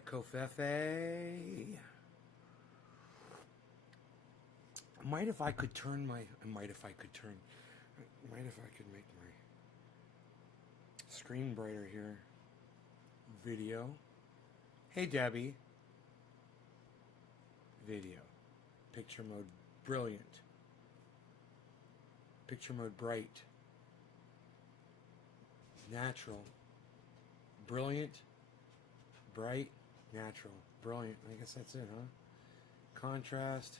that covfefe. Might if I could make my screen brighter here. Video. Hey Debbie. Video. Picture mode brilliant. Picture mode bright. Natural. Brilliant. Bright. Natural. Brilliant. I guess that's it, huh? Contrast.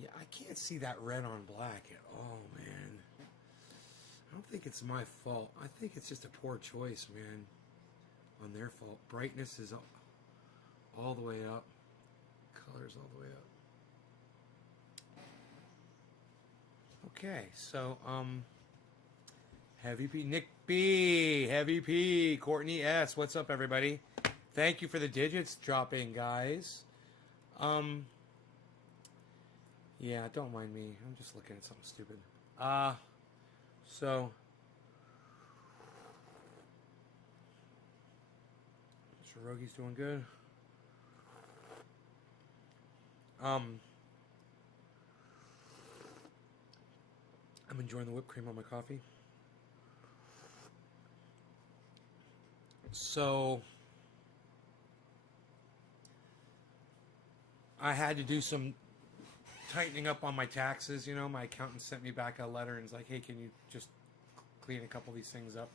Yeah, I can't see that red on black at all, man. I don't think it's my fault. I think it's just a poor choice, man. On their fault. Brightness is all the way up. Colors all the way up. Okay, so, Heavy P, Nick B, Heavy P, Courtney S, what's up, everybody? Thank you for the digits dropping, guys. Yeah, don't mind me. I'm just looking at something stupid. So Shirogi's doing good. I'm enjoying the whipped cream on my coffee. So I had to do some tightening up on my taxes. You know, my accountant sent me back a letter and was like, hey, can you just clean a couple of these things up?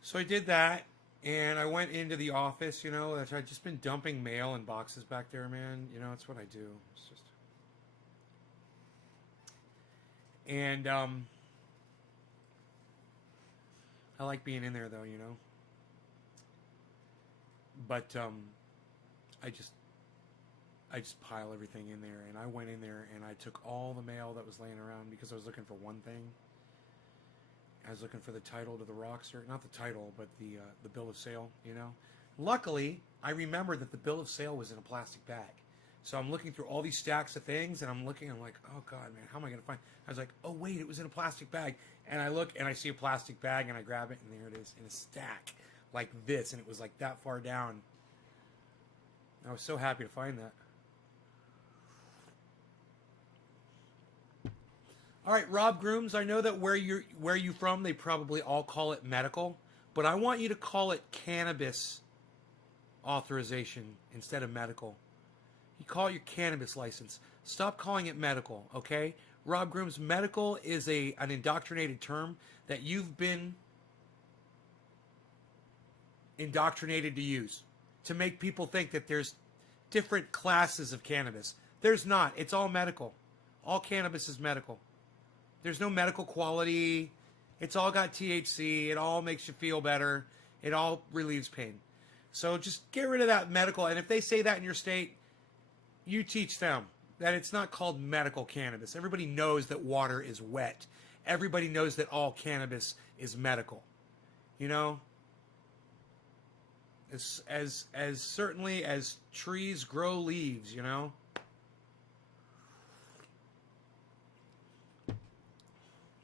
So I did that, and I went into the office. You know, I've just been dumping mail in boxes back there, man. You know, it's what I do. It's just... And I like being in there, though, you know. But I just pile everything in there, and I went in there and I took all the mail that was laying around because I was looking for one thing. I was looking for the title to the Rockster, not the title, but the bill of sale, you know. Luckily, I remembered that the bill of sale was in a plastic bag. So I'm looking through all these stacks of things, and I'm like, oh God, man, how am I going to find? I was like, oh wait, it was in a plastic bag. And I look and I see a plastic bag, and I grab it, and there it is in a stack like this, and it was like that far down. I was so happy to find that. All right, Rob Grooms, I know that where you from, they probably all call it medical, but I want you to call it cannabis authorization instead of medical. You call it your cannabis license. Stop calling it medical, okay? Rob Grooms, medical is an indoctrinated term that you've been indoctrinated to use to make people think that there's different classes of cannabis. There's not. It's all medical. All cannabis is medical. There's no medical quality. It's all got THC. It all makes you feel better. It all relieves pain. So just get rid of that medical. And if they say that in your state, you teach them that it's not called medical cannabis. Everybody knows that water is wet. Everybody knows that all cannabis is medical. You know? As certainly as trees grow leaves, you know?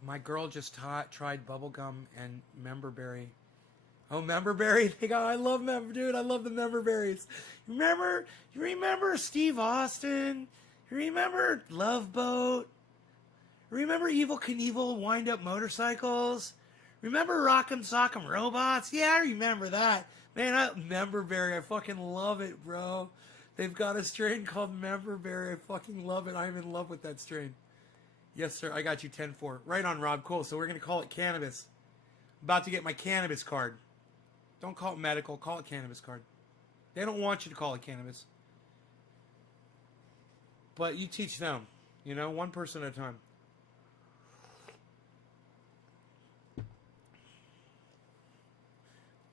My girl just tried bubblegum and memberberry. Oh, memberberry! I love dude. I love the memberberries. You remember Steve Austin? You remember Love Boat? Remember Evel Knievel wind-up motorcycles? Remember Rock'em Sock'em Robots? Yeah, I remember that. Man, memberberry. I fucking love it, bro. They've got a strain called memberberry. I fucking love it. I'm in love with that strain. Yes, sir. I got you 10-4. Right on, Rob. Cool. So we're going to call it cannabis. About to get my cannabis card. Don't call it medical. Call it cannabis card. They don't want you to call it cannabis. But you teach them. You know, one person at a time.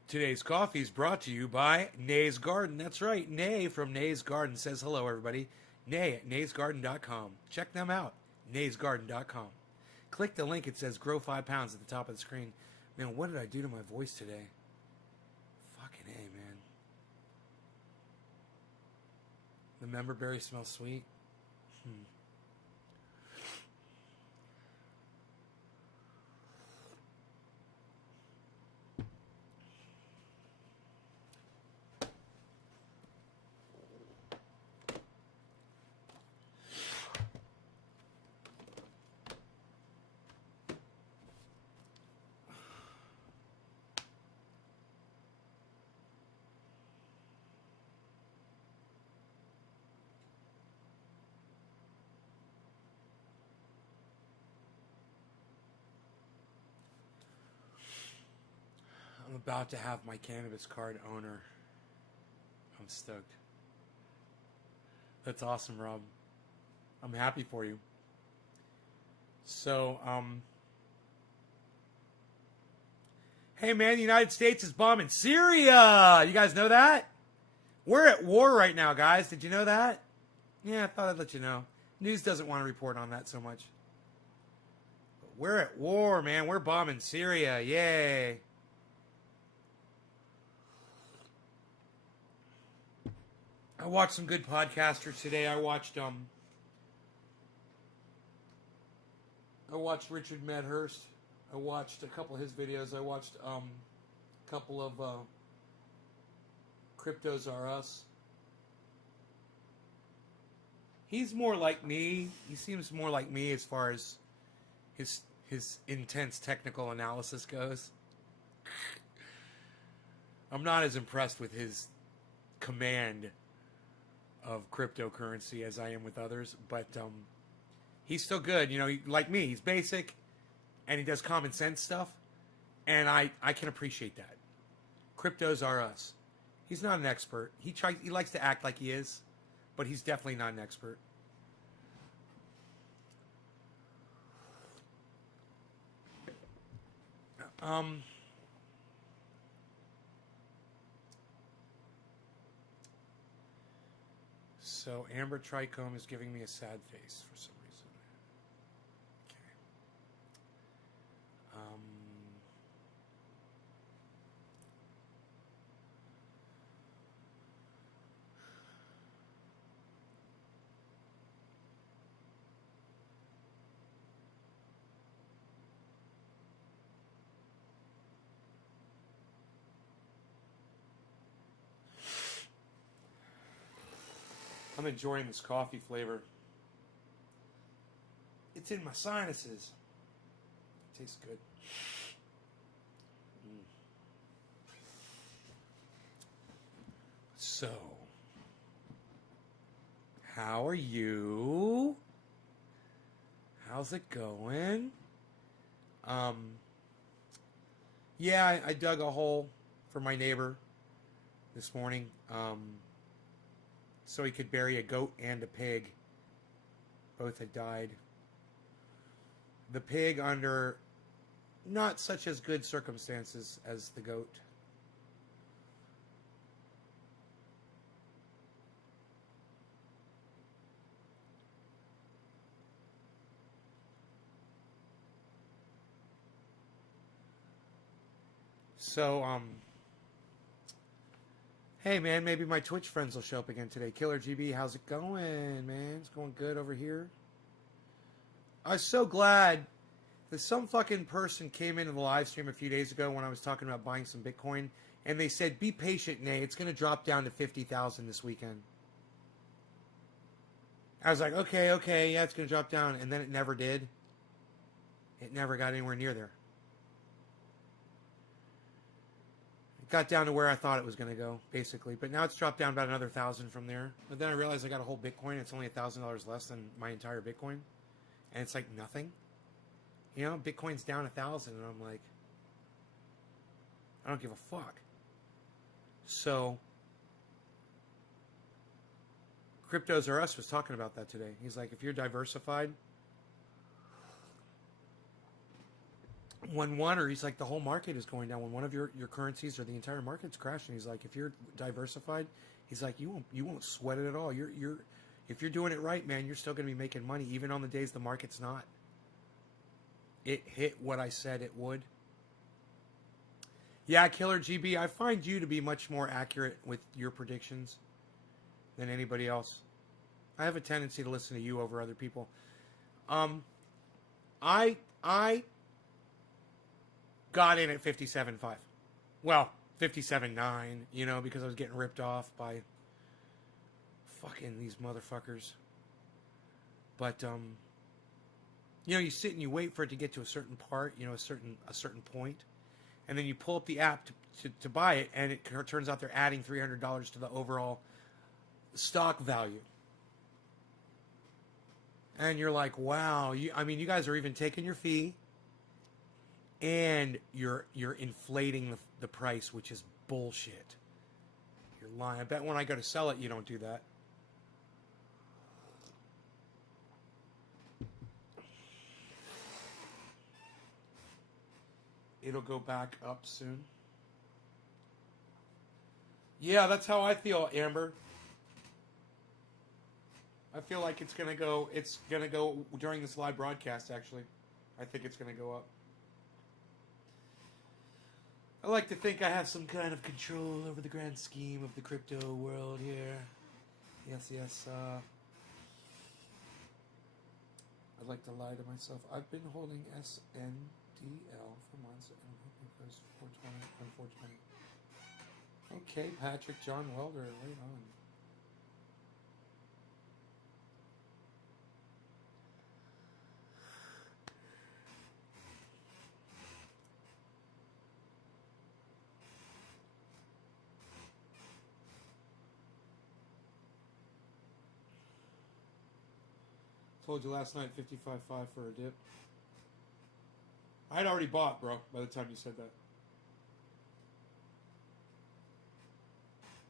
Today's coffee is brought to you by Nay's Garden. That's right. Nay from Nay's Garden says hello, everybody. Nay at naysgarden.com. Check them out. naysgarden.com. Click the link. It says grow 5 pounds at the top of the screen. Man, what did I do to my voice today? Fucking A, man. The memberberry smells sweet. I'm about to have my cannabis card owner. I'm stoked. That's awesome, Rob. I'm happy for you. So, hey man, the United States is bombing Syria. You guys know that? We're at war right now, guys. Did you know that? Yeah, I thought I'd let you know. News doesn't want to report on that so much. But we're at war, man. We're bombing Syria. Yay. I watched some good podcasters today. I watched Richard Medhurst. I watched a couple of his videos. I watched a couple of Cryptos Are Us. He's more like me. He seems more like me as far as his intense technical analysis goes. I'm not as impressed with his command of cryptocurrency as I am with others, but he's still good. You know, like me, he's basic, and he does common sense stuff, and I can appreciate that. Cryptos Are Us. He's not an expert. He likes to act like he is, but he's definitely not an expert. So Amber Trichome is giving me a sad face for some reason. Okay. I'm enjoying this coffee flavor. It's in my sinuses. It tastes good. So, how are you? How's it going? Yeah, I dug a hole for my neighbor this morning. So he could bury a goat and a pig. Both had died. The pig under not such as good circumstances as the goat. So, hey man, maybe my Twitch friends will show up again today. Killer GB, how's it going, man? It's going good over here. I was so glad that some fucking person came into the live stream a few days ago when I was talking about buying some Bitcoin, and they said, be patient, Nay. It's going to drop down to 50,000 this weekend. I was like, okay, yeah, it's going to drop down. And then it never did. It never got anywhere near there. Got down to where I thought it was going to go, basically. But now it's dropped down about another 1,000 from there. But then I realized I got a whole Bitcoin. It's only $1,000 less than my entire Bitcoin. And it's like nothing. You know, Bitcoin's down 1,000. And I'm like, I don't give a fuck. So, Cryptos Are Us was talking about that today. He's like, if you're diversified, he's like, the whole market is going down. When one of your currencies or the entire market's crashing, he's like, if you're diversified, he's like, you won't sweat it at all. If you're doing it right, man, you're still going to be making money even on the days the market's not. It hit what I said it would. Yeah, Killer GB, I find you to be much more accurate with your predictions than anybody else. I have a tendency to listen to you over other people. I got in at 57.5. Well, 57.9, you know, because I was getting ripped off by fucking these motherfuckers. But, you know, you sit and you wait for it to get to a certain part, you know, a certain point. And then you pull up the app to buy it, and it turns out they're adding $300 to the overall stock value. And you're like, wow, you guys are even taking your fee. and you're inflating the price, which is bullshit. You're lying. I bet when I go to sell it, you don't do that. It'll go back up soon. Yeah, that's how I feel, Amber. I feel like it's gonna go during this live broadcast, actually. I think it's gonna go up. I like to think I have some kind of control over the grand scheme of the crypto world here. Yes. I'd like to lie to myself. I've been holding SNDL for months and I'm hoping for 420 on 420. Okay, Patrick John Welder, right on. Told you last night, 55.5 for a dip. I'd already bought, bro, by the time you said that.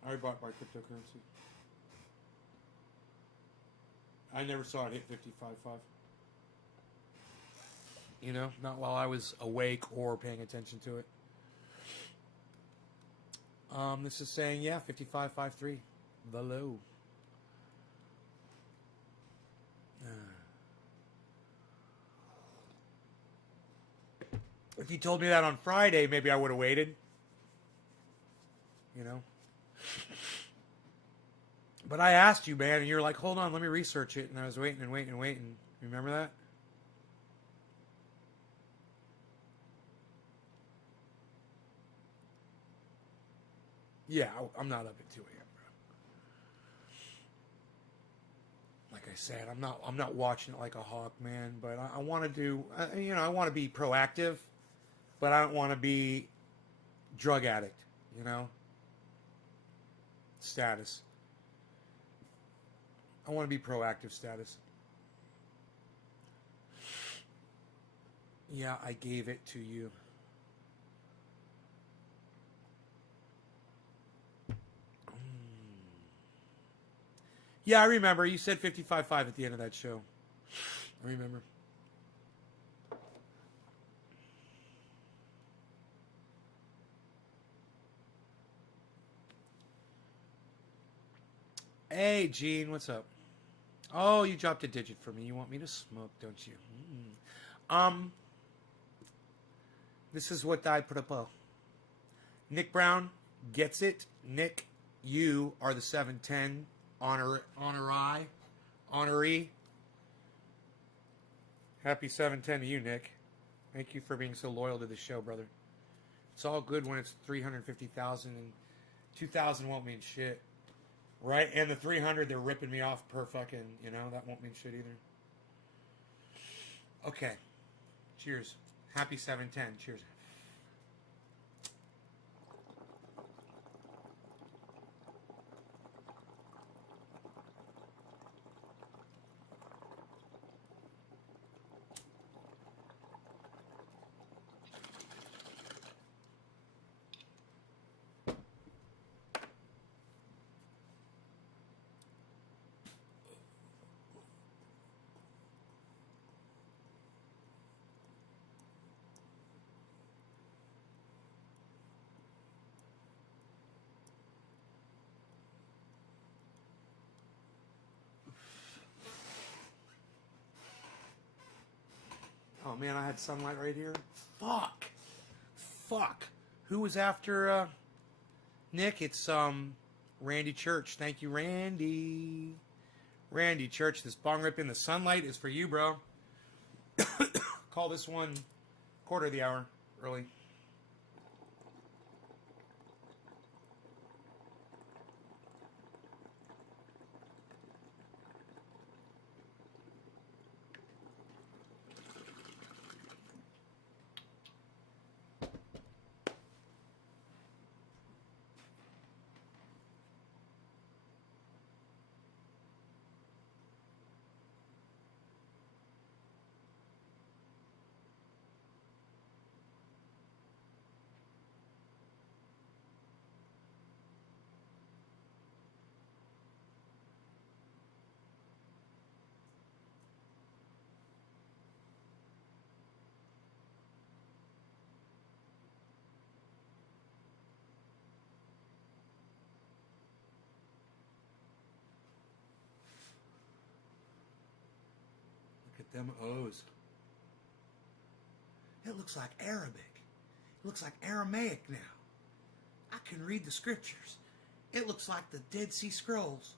I already bought my cryptocurrency. I never saw it hit 55.5. You know, not while I was awake or paying attention to it. This is saying, yeah, 55.53. The low. If you told me that on Friday, maybe I would have waited. You know? But I asked you, man, and you're like, hold on, let me research it. And I was waiting and waiting and waiting. Remember that? Yeah, I'm not up at 2 a.m., bro. Like I said, I'm not watching it like a hawk, man. But I want to do, I want to be proactive, but I don't want to be drug addict, status. I want to be proactive status. Yeah, I gave it to you. Yeah, I remember. You said 55.5 at the end of that show. I remember. Hey, Gene, what's up? Oh, you dropped a digit for me. You want me to smoke, don't you? This is what I put up. Nick Brown gets it. Nick, you are the 710 honoree. Happy 710 to you, Nick. Thank you for being so loyal to the show, brother. It's all good when it's 350,000 and 2,000 won't mean shit. Right? And the 300, they're ripping me off per fucking, that won't mean shit either. Okay. Cheers. Happy 710. Cheers. Oh man, I had sunlight right here. Fuck. Who was after Nick? It's Randy Church. Thank you, Randy. Randy Church, this bong rip in the sunlight is for you, bro. Call this one quarter of the hour early. Them O's. It looks like Arabic. It looks like Aramaic now. I can read the scriptures. It looks like the Dead Sea Scrolls.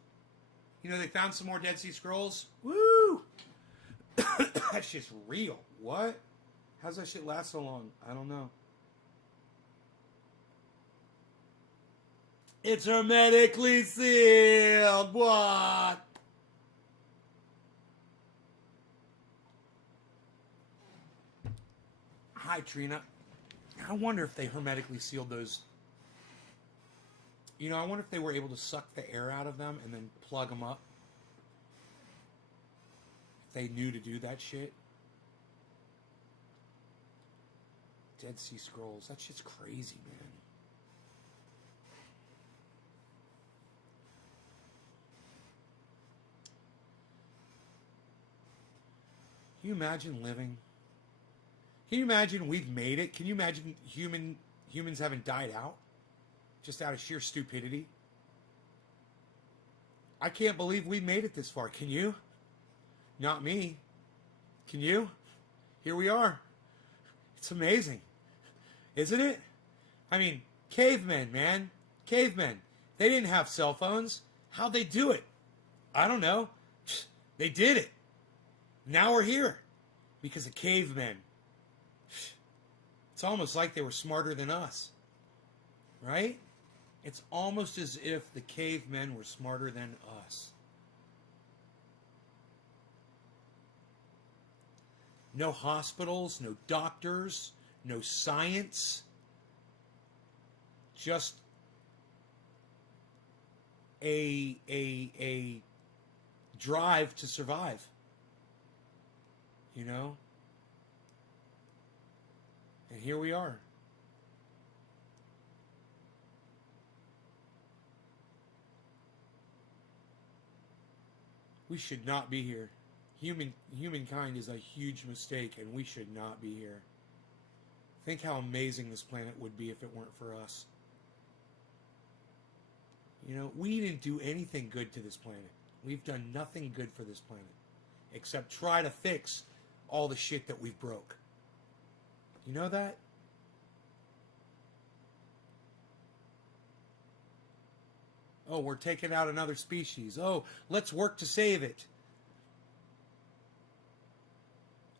You know, they found some more Dead Sea Scrolls. Woo! That shit's real. What? How's that shit last so long? I don't know. It's hermetically sealed. What? Hi, Trina. I wonder if they hermetically sealed those. You know, I wonder if they were able to suck the air out of them and then plug them up. If they knew to do that shit. Dead Sea Scrolls. That shit's crazy, man. Can you imagine living? Can you imagine we've made it? Can you imagine humans haven't died out? Just out of sheer stupidity? I can't believe we made it this far. Can you? Not me. Can you? Here we are. It's amazing. Isn't it? I mean, cavemen, man. Cavemen. They didn't have cell phones. How'd they do it? I don't know. They did it. Now we're here. Because of cavemen. It's almost like they were smarter than us. Right? It's almost as if the cavemen were smarter than us. No hospitals, no doctors, no science. Just a drive to survive. You know? And here we are. We should not be here. Humankind is a huge mistake, and we should not be here. Think how amazing this planet would be if it weren't for us. You know, we didn't do anything good to this planet. We've done nothing good for this planet. Except try to fix all the shit that we've broke. You know that? Oh, we're taking out another species. Oh, let's work to save it.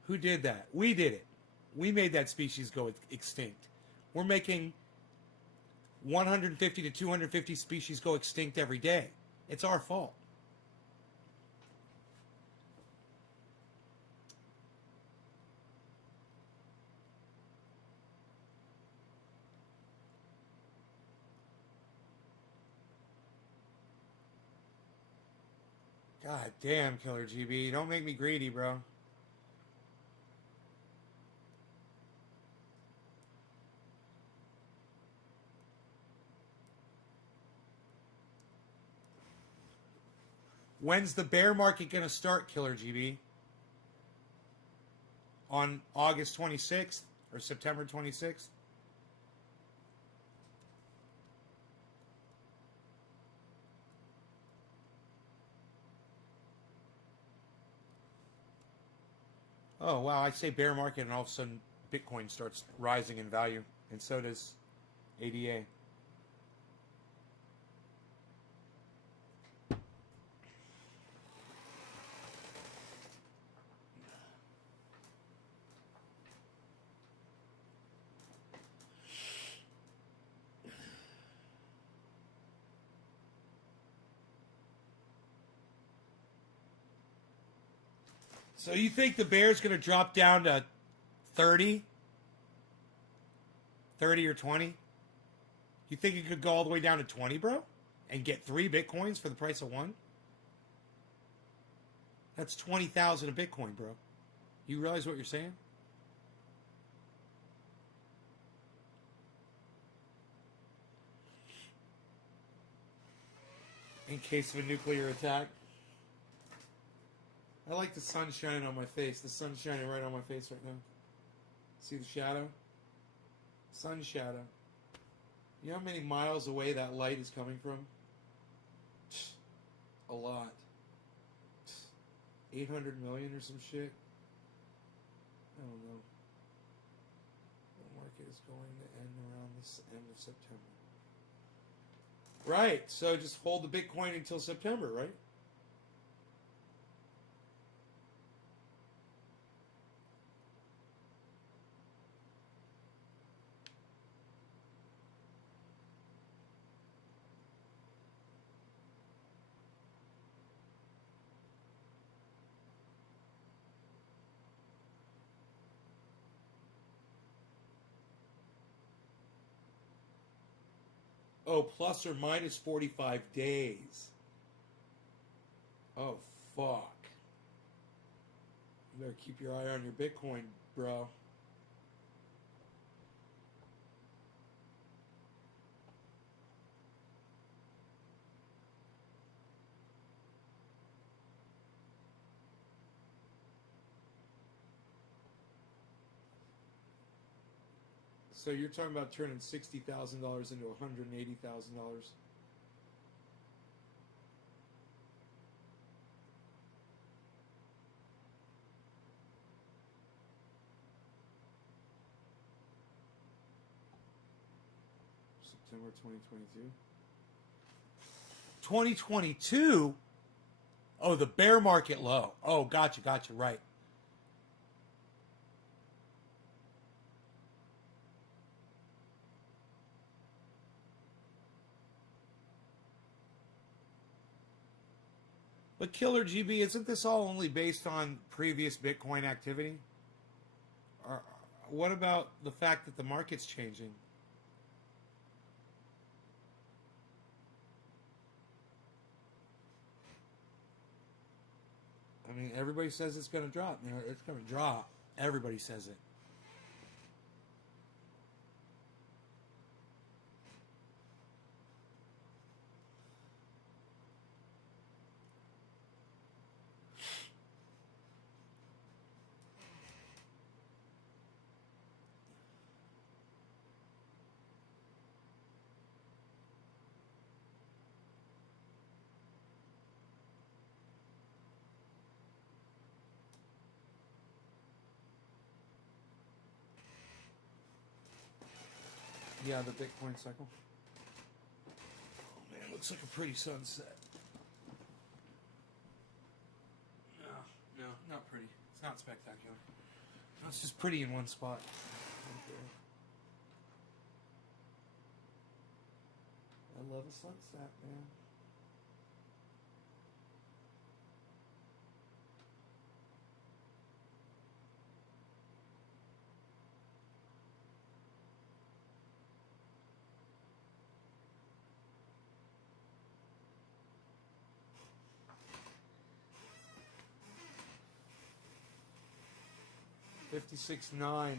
Who did that? We did it. We made that species go extinct. We're making 150 to 250 species go extinct every day. It's our fault. God damn, Killer GB. Don't make me greedy, bro. When's the bear market going to start, Killer GB? On August 26th or September 26th? Oh, wow. I say bear market and all of a sudden Bitcoin starts rising in value. And so does ADA. So you think the bear's going to drop down to 30? 30 or 20? You think it could go all the way down to 20, bro? And get 3 Bitcoins for the price of 1? That's 20,000 a Bitcoin, bro. You realize what you're saying? In case of a nuclear attack. I like the sun shining on my face. The sun's shining right on my face right now. See the shadow? Sun shadow. You know how many miles away that light is coming from? A lot. 800 million or some shit. I don't know. The market is going to end around this end of September. Right. So just hold the Bitcoin until September, right? Oh, plus or minus 45 days. Oh, fuck. You better keep your eye on your Bitcoin, bro. So you're talking about turning $60,000 into $180,000. September 2022. 2022? Oh, the bear market low. Oh, gotcha, right. But Killer GB, isn't this all only based on previous Bitcoin activity? Or what about the fact that the market's changing? I mean, everybody says it's going to drop. You know, it's going to drop. Everybody says it. Yeah, the Bitcoin cycle. Oh man, it looks like a pretty sunset. No, not pretty. It's not spectacular. No, it's just pretty in one spot. Okay. I love a sunset, man. $56.9.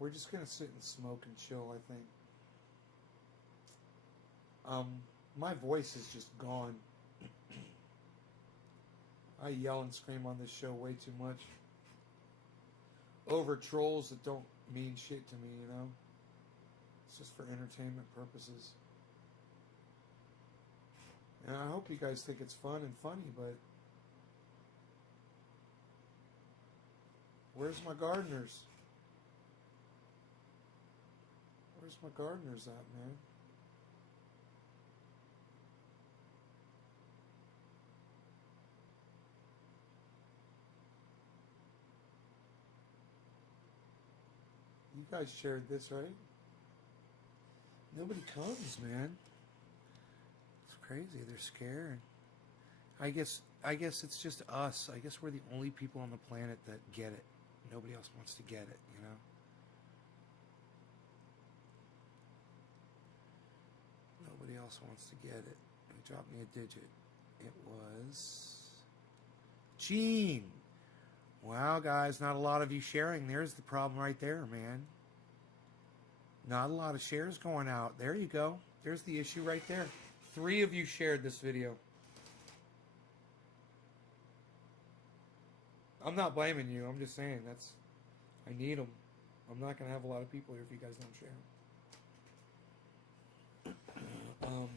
We're just gonna sit and smoke and chill, I think. My voice is just gone. I yell and scream on this show way too much. Over trolls that don't mean shit to me, you know? It's just for entertainment purposes. And I hope you guys think it's fun and funny, but where's my gardeners? Where's my gardeners at, man? You guys shared this, right? Nobody comes, man. It's crazy. They're scared. I guess it's just us. I guess we're the only people on the planet that get it. Nobody else wants to get it, you know? Nobody else wants to get it. He dropped me a digit. It was Gene. Wow, guys, not a lot of you sharing. There's the problem right there, man. Not a lot of shares going out. There you go. There's the issue right there. 3 of you shared this video. I'm not blaming you. I'm just saying I need them. I'm not going to have a lot of people here if you guys don't share. Um,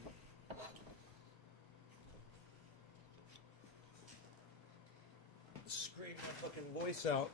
scream my fucking voice out.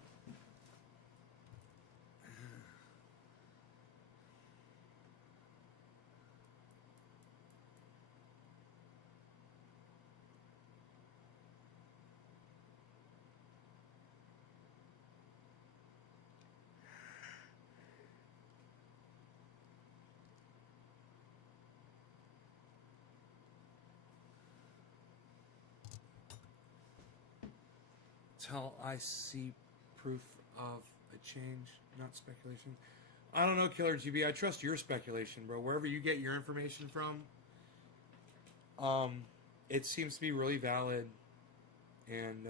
Till I see proof of a change, not speculation. I don't know, Killer GB. I trust your speculation, bro. Wherever you get your information from, it seems to be really valid and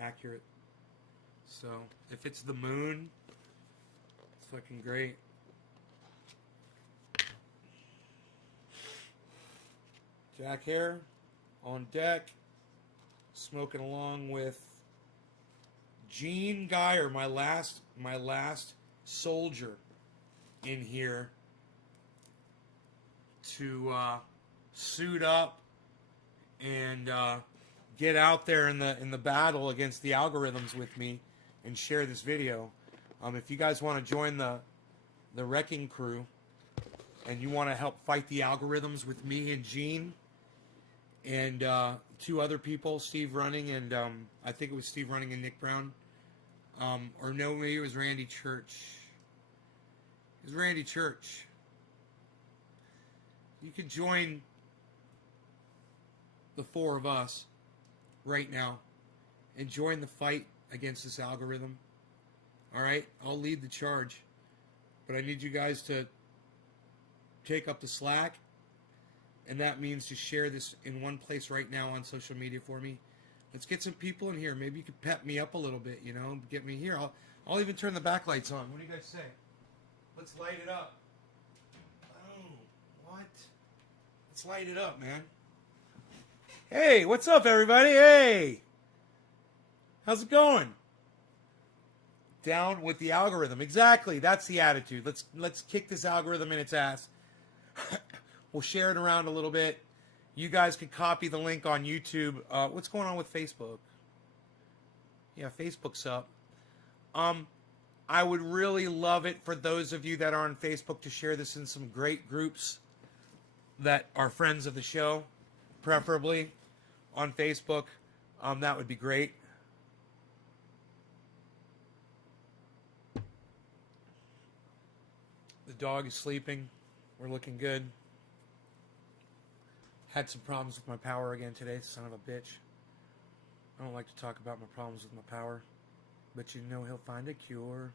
accurate. So if it's the moon, it's fucking great. Jack Hare on deck, smoking along with Gene Geyer, my last soldier in here to suit up and get out there in the battle against the algorithms with me and share this video. If you guys want to join the wrecking crew and you want to help fight the algorithms with me and Gene and two other people, Steve Running and I think it was Steve Running and Nick Brown. Or no, maybe it was Randy Church. It was Randy Church. You can join the four of us right now and join the fight against this algorithm. Alright? I'll lead the charge. But I need you guys to take up the slack. And that means to share this in one place right now on social media for me. Let's get some people in here. Maybe you could pep me up a little bit, you know, get me here. I'll even turn the backlights on. What do you guys say? Let's light it up. Oh, what? Let's light it up, man. Hey, what's up, everybody? Hey! How's it going? Down with the algorithm. Exactly. That's the attitude. Let's kick this algorithm in its ass. We'll share it around a little bit. You guys could copy the link on YouTube. What's going on with Facebook? Yeah, Facebook's up. I would really love it for those of you that are on Facebook to share this in some great groups that are friends of the show, preferably on Facebook. That would be great. The dog is sleeping. We're looking good. Had some problems with my power again today, son of a bitch. I don't like to talk about my problems with my power, but you know he'll find a cure.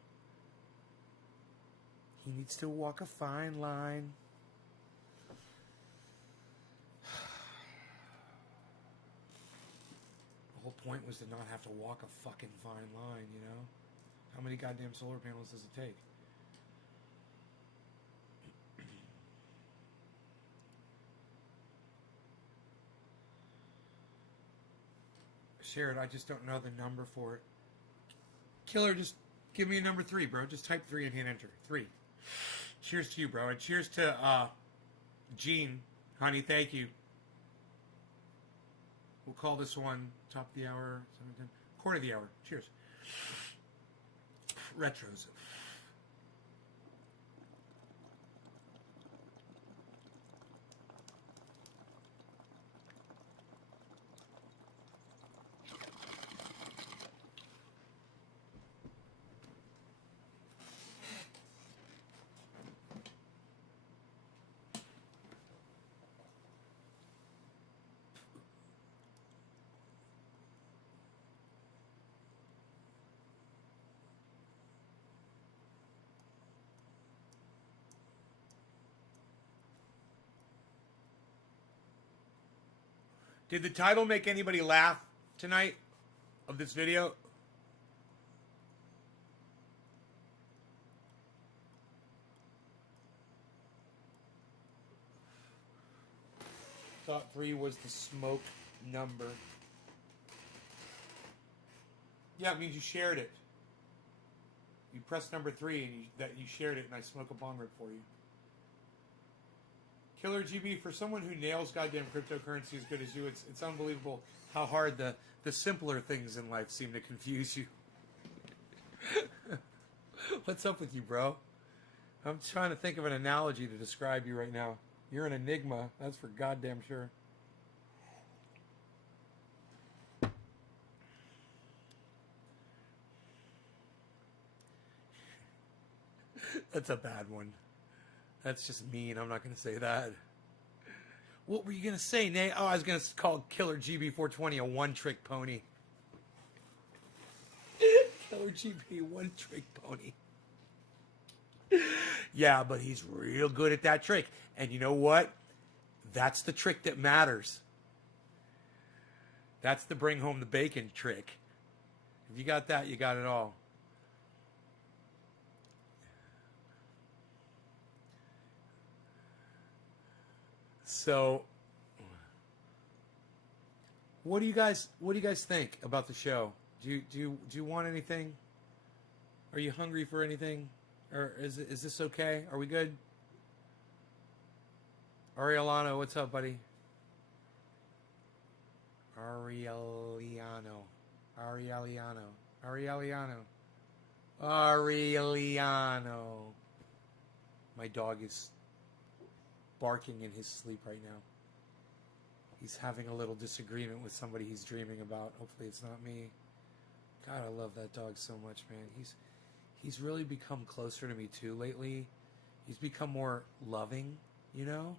He needs to walk a fine line. The whole point was to not have to walk a fucking fine line, you know? How many goddamn solar panels does it take? Share it. I just don't know the number for it. Killer, just give me a number 3, bro. Just type 3 and hit enter. 3. Cheers to you, bro. And cheers to Gene. Honey, thank you. We'll call this one top of the hour, 7:10, quarter of the hour. Cheers. Retros. Did the title make anybody laugh tonight of this video? Thought 3 was the smoke number. Yeah, it means you shared it. You pressed number 3 and you shared it, and I smoke a bong rip for you. Killer GB, for someone who nails goddamn cryptocurrency as good as you, it's unbelievable how hard the simpler things in life seem to confuse you. What's up with you, bro? I'm trying to think of an analogy to describe you right now. You're an enigma, that's for goddamn sure. That's a bad one. That's just mean. I'm not going to say that. What were you going to say, Nate? Oh, I was going to call Killer GB420 a one-trick pony. Killer GB, one-trick pony. Yeah, but he's real good at that trick. And you know what? That's the trick that matters. That's the bring home the bacon trick. If you got that, you got it all. So, what do you guys think about the show? Do you want anything? Are you hungry for anything? Or is this okay? Are we good? Arieliano, what's up, buddy? Arieliano. My dog is barking in his sleep right now. He's having a little disagreement with somebody he's dreaming about. Hopefully it's not me. God, I love that dog so much, man. He's really become closer to me too lately. He's become more loving, you know?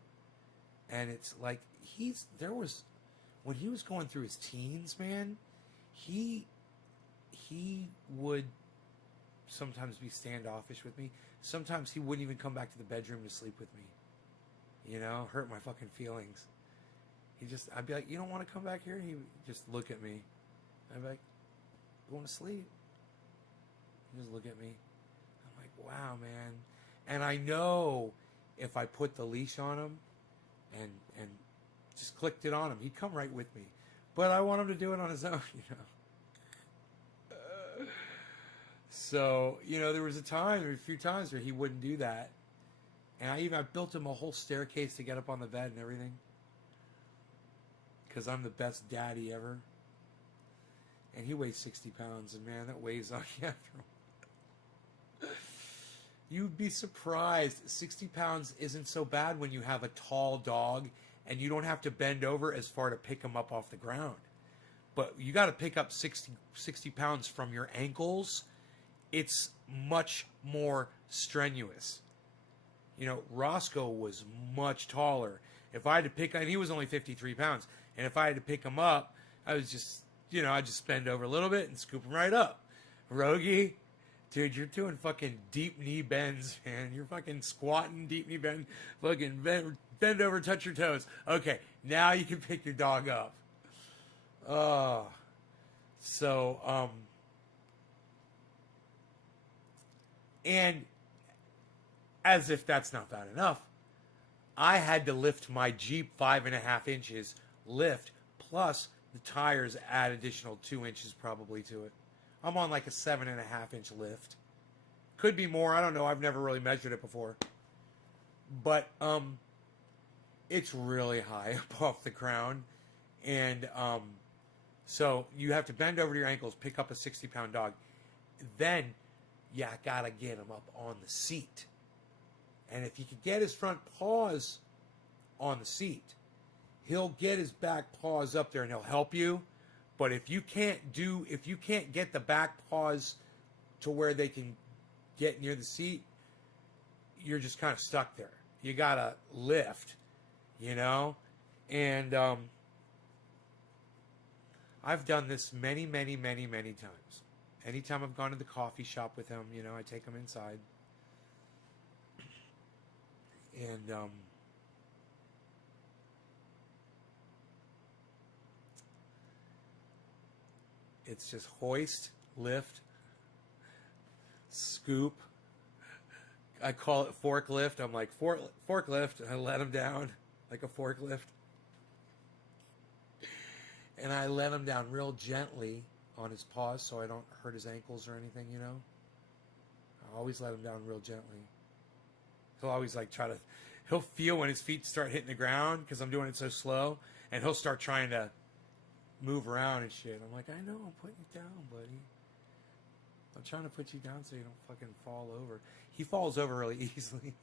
And it's like when he was going through his teens, man, he would sometimes be standoffish with me. Sometimes he wouldn't even come back to the bedroom to sleep with me. You know, hurt my fucking feelings. I'd be like, you don't want to come back here? He'd just look at me. I'd be like, going to sleep. He'd just look at me. I'm like, wow, man. And I know if I put the leash on him and just clicked it on him, he'd come right with me. But I want him to do it on his own, you know. So, you know, there was a few times where he wouldn't do that. And I built him a whole staircase to get up on the bed and everything. Because I'm the best daddy ever. And he weighs 60 pounds. And man, that weighs on you after. You'd be surprised. 60 pounds isn't so bad when you have a tall dog. And you don't have to bend over as far to pick him up off the ground. But you got to pick up 60 pounds from your ankles. It's much more strenuous. You know, Roscoe was much taller. If I had to pick, and he was only 53 pounds. And if I had to pick him up, I was just, you know, I'd just bend over a little bit and scoop him right up. Rogie, dude, you're doing fucking deep knee bends, man. You're fucking squatting, deep knee bend. Fucking bend over, touch your toes. Okay, now you can pick your dog up. And as if that's not bad enough, I had to lift my Jeep 5.5 inches lift, plus the tires add additional 2 inches probably to it. I'm on like a 7.5 inch lift. Could be more, I don't know. I've never really measured it before. But it's really high up off the ground. And so you have to bend over to your ankles, pick up a 60-pound dog. Then you gotta get him up on the seat. And if you can get his front paws on the seat, he'll get his back paws up there and he'll help you. But if you can't get the back paws to where they can get near the seat, you're just kind of stuck there. You gotta lift, you know? And I've done this many, many, many, many times. Anytime I've gone to the coffee shop with him, you know, I take him inside. And it's just hoist, lift, scoop. I call it forklift. I'm like, forklift. And I let him down like a forklift. And I let him down real gently on his paws so I don't hurt his ankles or anything, you know. I always let him down real gently. He'll always like try to, he'll feel when his feet start hitting the ground because I'm doing it so slow, and he'll start trying to move around and shit. I'm like, I know, I'm putting you down, buddy. I'm trying to put you down so you don't fucking fall over. He falls over really easily.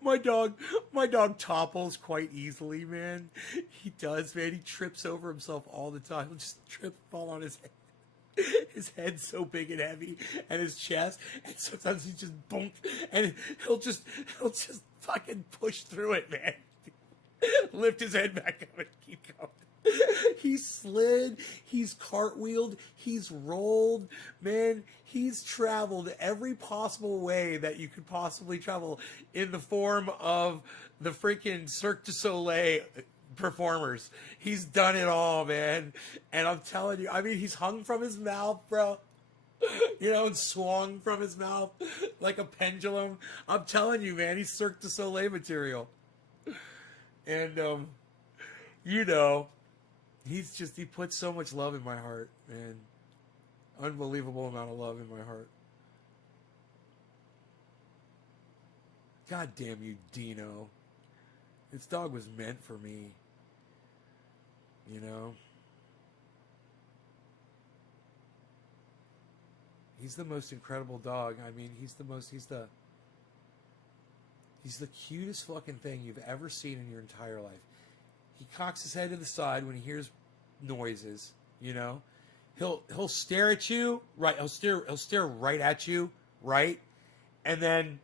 My dog topples quite easily, man. He does, man. He trips over himself all the time. He'll just trip, fall on his head. His head's so big and heavy, and his chest, and sometimes he just bonk, and he'll just fucking push through it, man. Lift his head back up and keep going. He's slid, he's cartwheeled, he's rolled, man. He's traveled every possible way that you could possibly travel in the form of the freaking Cirque du Soleil performers. He's done it all, man. And I'm telling you, I mean, he's hung from his mouth, bro. You know, and swung from his mouth like a pendulum. I'm telling you, man, he's Cirque du Soleil material. And, you know, he puts so much love in my heart, man. Unbelievable amount of love in my heart. God damn you, Dino. This dog was meant for me. You know? He's the most incredible dog. I mean, he's the cutest fucking thing you've ever seen in your entire life. He cocks his head to the side when he hears noises, you know? He'll stare at you, right? He'll stare right at you, right? And then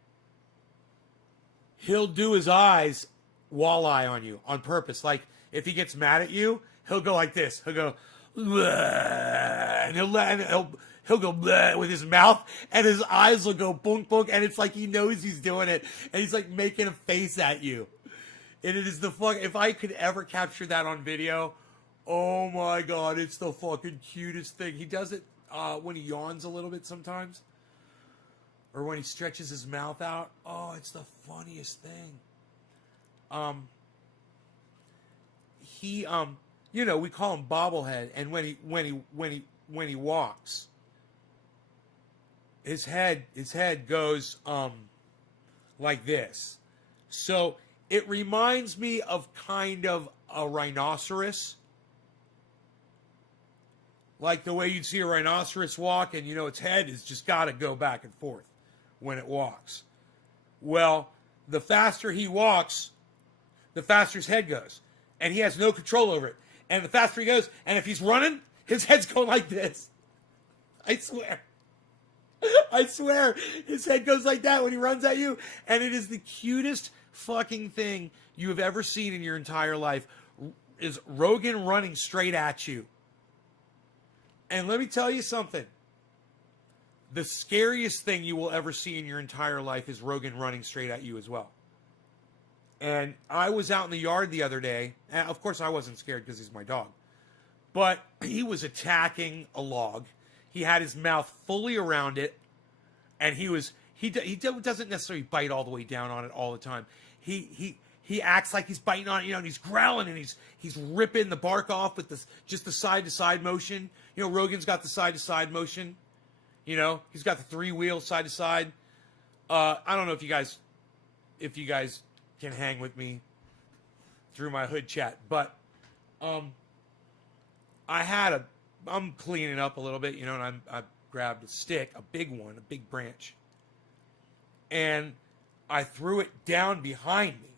he'll do his eyes walleye on you on purpose. Like if he gets mad at you, he'll go like this. He'll go, bleh, and he'll go bleh with his mouth, and his eyes will go boonk boonk, and it's like he knows he's doing it, and he's like making a face at you. And it is the fuck. If I could ever capture that on video, oh my god, it's the fucking cutest thing. He does it when he yawns a little bit sometimes, or when he stretches his mouth out. Oh, it's the funniest thing. He you know, we call him Bobblehead, and when he walks, his head goes like this. So it reminds me of kind of a rhinoceros. Like the way you'd see a rhinoceros walk, and you know its head has just got to go back and forth when it walks. Well, the faster he walks, the faster his head goes. And he has no control over it. And the faster he goes, and if he's running, his head's going like this. I swear. I swear. His head goes like that when he runs at you. And it is the cutest fucking thing you have ever seen in your entire life. Is Rogan running straight at you. And let me tell you something. The scariest thing you will ever see in your entire life is Rogan running straight at you as well. And I was out in the yard the other day. And of course, I wasn't scared because he's my dog. But he was attacking a log. He had his mouth fully around it. And he doesn't necessarily bite all the way down on it all the time. He acts like he's biting on it, you know, and he's growling and he's ripping the bark off with just the side-to-side motion. You know, Rogan's got the side-to-side motion. You know, he's got the 3-wheel side-to-side. I don't know if you guys can hang with me through my hood chat, but I'm cleaning up a little bit, you know, and I grabbed a stick, a big one, a big branch, and I threw it down behind me.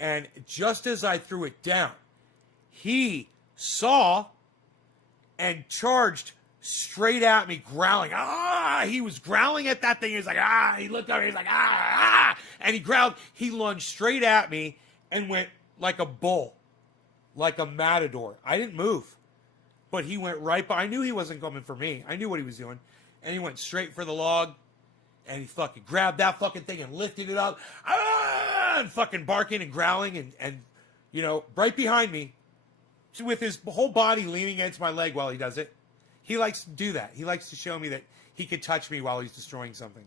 And just as I threw it down, he saw and charged straight at me, growling. Ah! He was growling at that thing. He was like, ah! He looked over. He was like, ah! Ah! And he growled. He lunged straight at me and went like a bull, like a matador. I didn't move, but he went right by. I knew he wasn't coming for me. I knew what he was doing. And he went straight for the log. And he fucking grabbed that fucking thing and lifted it up. Ah! And fucking barking and growling and you know, right behind me with his whole body leaning against my leg while he does it. He likes to do that. He likes to show me that he could touch me while he's destroying something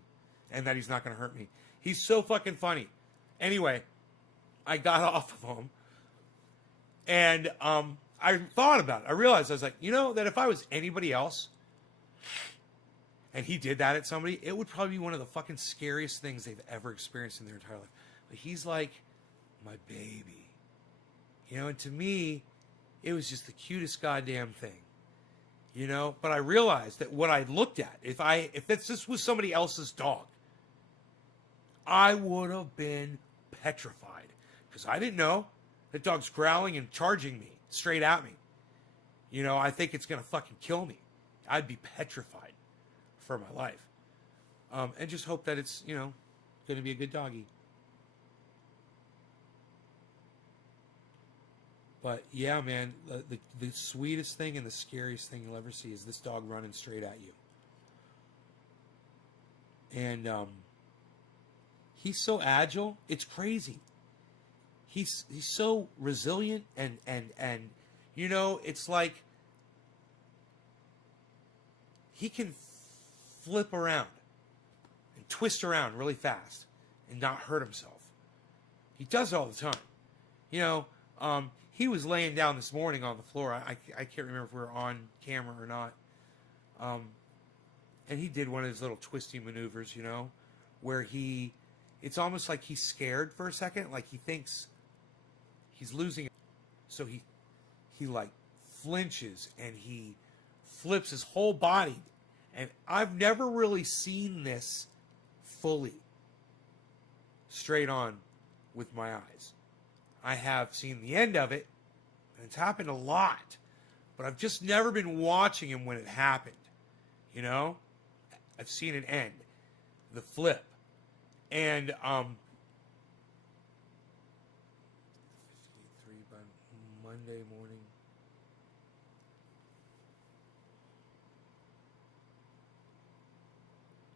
and that he's not going to hurt me. He's so fucking funny. Anyway, I got off of him and I thought about it. I realized, I was like, you know, that if I was anybody else, and he did that at somebody, it would probably be one of the fucking scariest things they've ever experienced in their entire life. But he's like my baby. You know, and to me, it was just the cutest goddamn thing. You know, but I realized that what I looked at, if this was somebody else's dog, I would have been petrified. Because I didn't know that dog's growling and charging me straight at me. You know, I think it's going to fucking kill me. I'd be petrified for my life. And just hope that it's, you know, going to be a good doggy. But yeah, man, the sweetest thing and the scariest thing you'll ever see is this dog running straight at you. And he's so agile, it's crazy. He's so resilient and you know, it's like he can flip around and twist around really fast and not hurt himself. He does it all the time. You know, he was laying down this morning on the floor. I can't remember if we were on camera or not. And he did one of his little twisty maneuvers, you know, where it's almost like he's scared for a second, like he thinks he's losing. So he like flinches and he flips his whole body. And I've never really seen this fully straight on with my eyes. I have seen the end of it, and it's happened a lot, but I've just never been watching him when it happened. You know, I've seen it end, the flip, and 53 by Monday morning.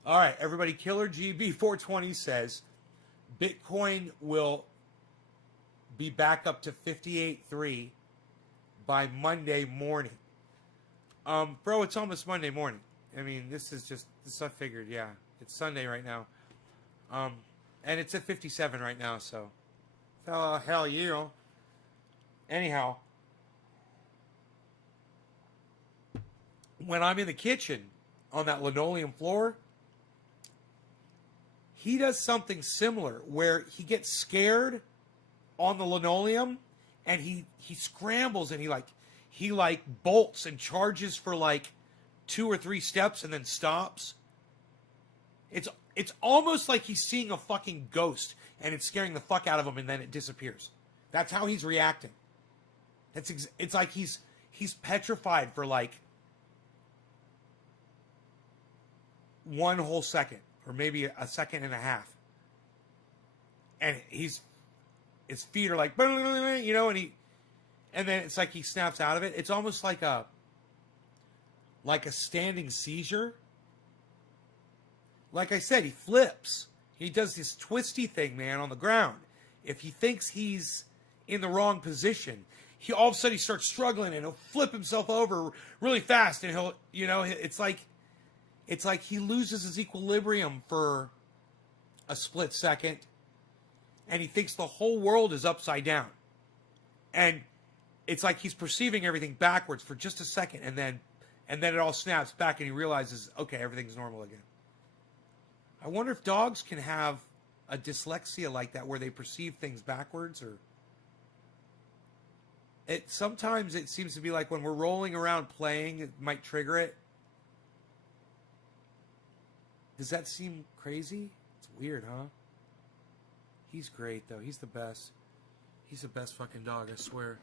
All right, everybody. Killer GB420 says Bitcoin will be back up to 58.3 by Monday morning. Bro, it's almost Monday morning. I mean, this I figured, yeah. It's Sunday right now. And it's at 57 right now, so. Hell, you know. Anyhow. When I'm in the kitchen on that linoleum floor, he does something similar where he gets scared on the linoleum and he scrambles and he bolts and charges for like 2 or 3 steps and then stops. It's almost like he's seeing a fucking ghost and it's scaring the fuck out of him and then it disappears. That's how he's reacting. It's like he's petrified for like 1 whole second or maybe a second and a half. And his feet are like, you know, and then it's like he snaps out of it. It's almost like a standing seizure. Like I said, he flips. He does this twisty thing, man, on the ground. If he thinks he's in the wrong position, he all of a sudden he starts struggling and he'll flip himself over really fast and he'll, you know, it's like he loses his equilibrium for a split second and he thinks the whole world is upside down. And it's like he's perceiving everything backwards for just a second and then it all snaps back and he realizes, okay, everything's normal again. I wonder if dogs can have a dyslexia like that where they perceive things backwards, or sometimes it seems to be like when we're rolling around playing, it might trigger it. Does that seem crazy? It's weird, huh? He's great, though. He's the best. He's the best fucking dog, I swear.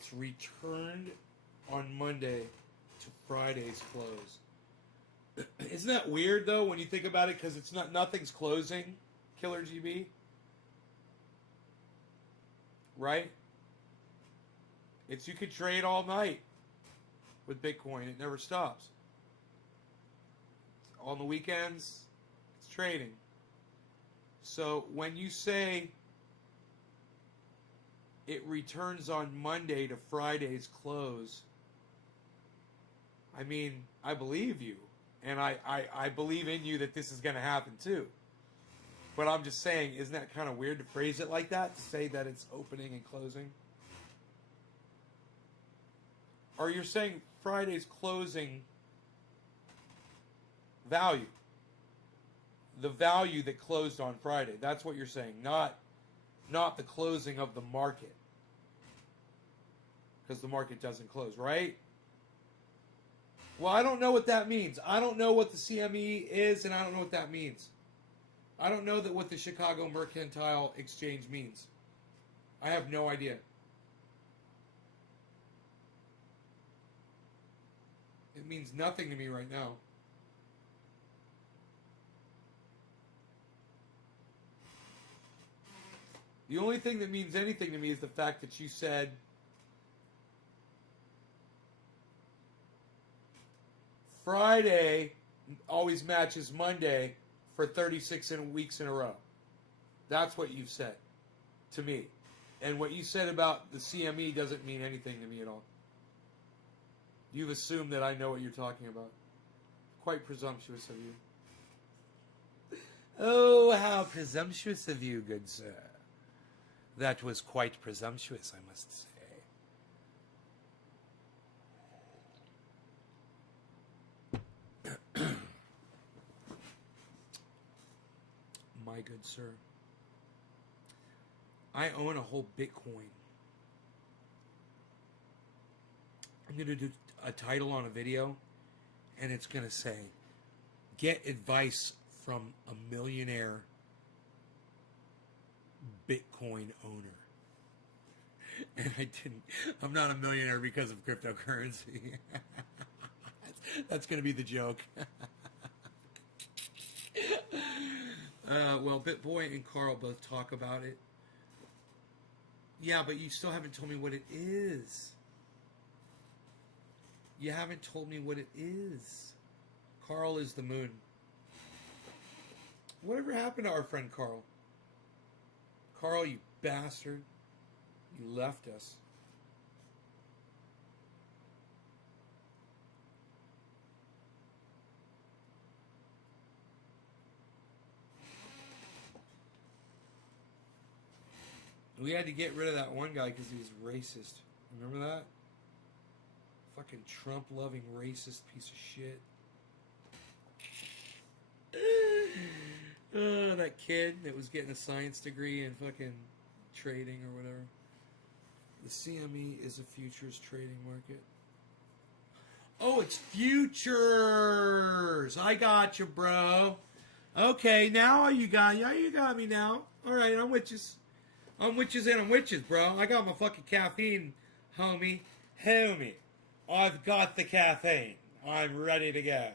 it's returned on Monday to Friday's close. Isn't that weird though when you think about it? Because it's nothing's closing, Killer GB, right? It's you could trade all night with Bitcoin. It never stops. On the weekends, it's trading. So when you say it returns on Monday to Friday's close, I mean, I believe you. And I believe in you that this is going to happen too. But I'm just saying, isn't that kind of weird to phrase it like that? To say that it's opening and closing? Or you're saying Friday's closing value. The value that closed on Friday. That's what you're saying. Not the closing of the market. Because the market doesn't close, right? Well, I don't know what that means. I don't know what the CME is, and I don't know what that means. I don't know what the Chicago Mercantile Exchange means. I have no idea. It means nothing to me right now. The only thing that means anything to me is the fact that you said Friday always matches Monday for 36 weeks in a row. That's what you've said to me. And what you said about the CME doesn't mean anything to me at all. You've assumed that I know what you're talking about. Quite presumptuous of you. Oh, how presumptuous of you, good sir. That was quite presumptuous, I must say. My good sir, I own a whole Bitcoin. I'm going to do a title on a video, and it's going to say, get advice from a millionaire Bitcoin owner. And I'm not a millionaire because of cryptocurrency. That's going to be the joke. Well, BitBoy and Carl both talk about it. Yeah, but you still haven't told me what it is. You haven't told me what it is. Carl is the moon. Whatever happened to our friend Carl? Carl, you bastard. You left us. We had to get rid of that one guy because he was racist. Remember that? Fucking Trump-loving racist piece of shit. That kid that was getting a science degree in fucking trading or whatever. The CME is a futures trading market. Oh, it's futures. I got you, bro. Okay, now you got me now. All right, I'm witches. I'm witches and I'm witches, bro. I got my fucking caffeine, homie. I've got the caffeine. I'm ready to go.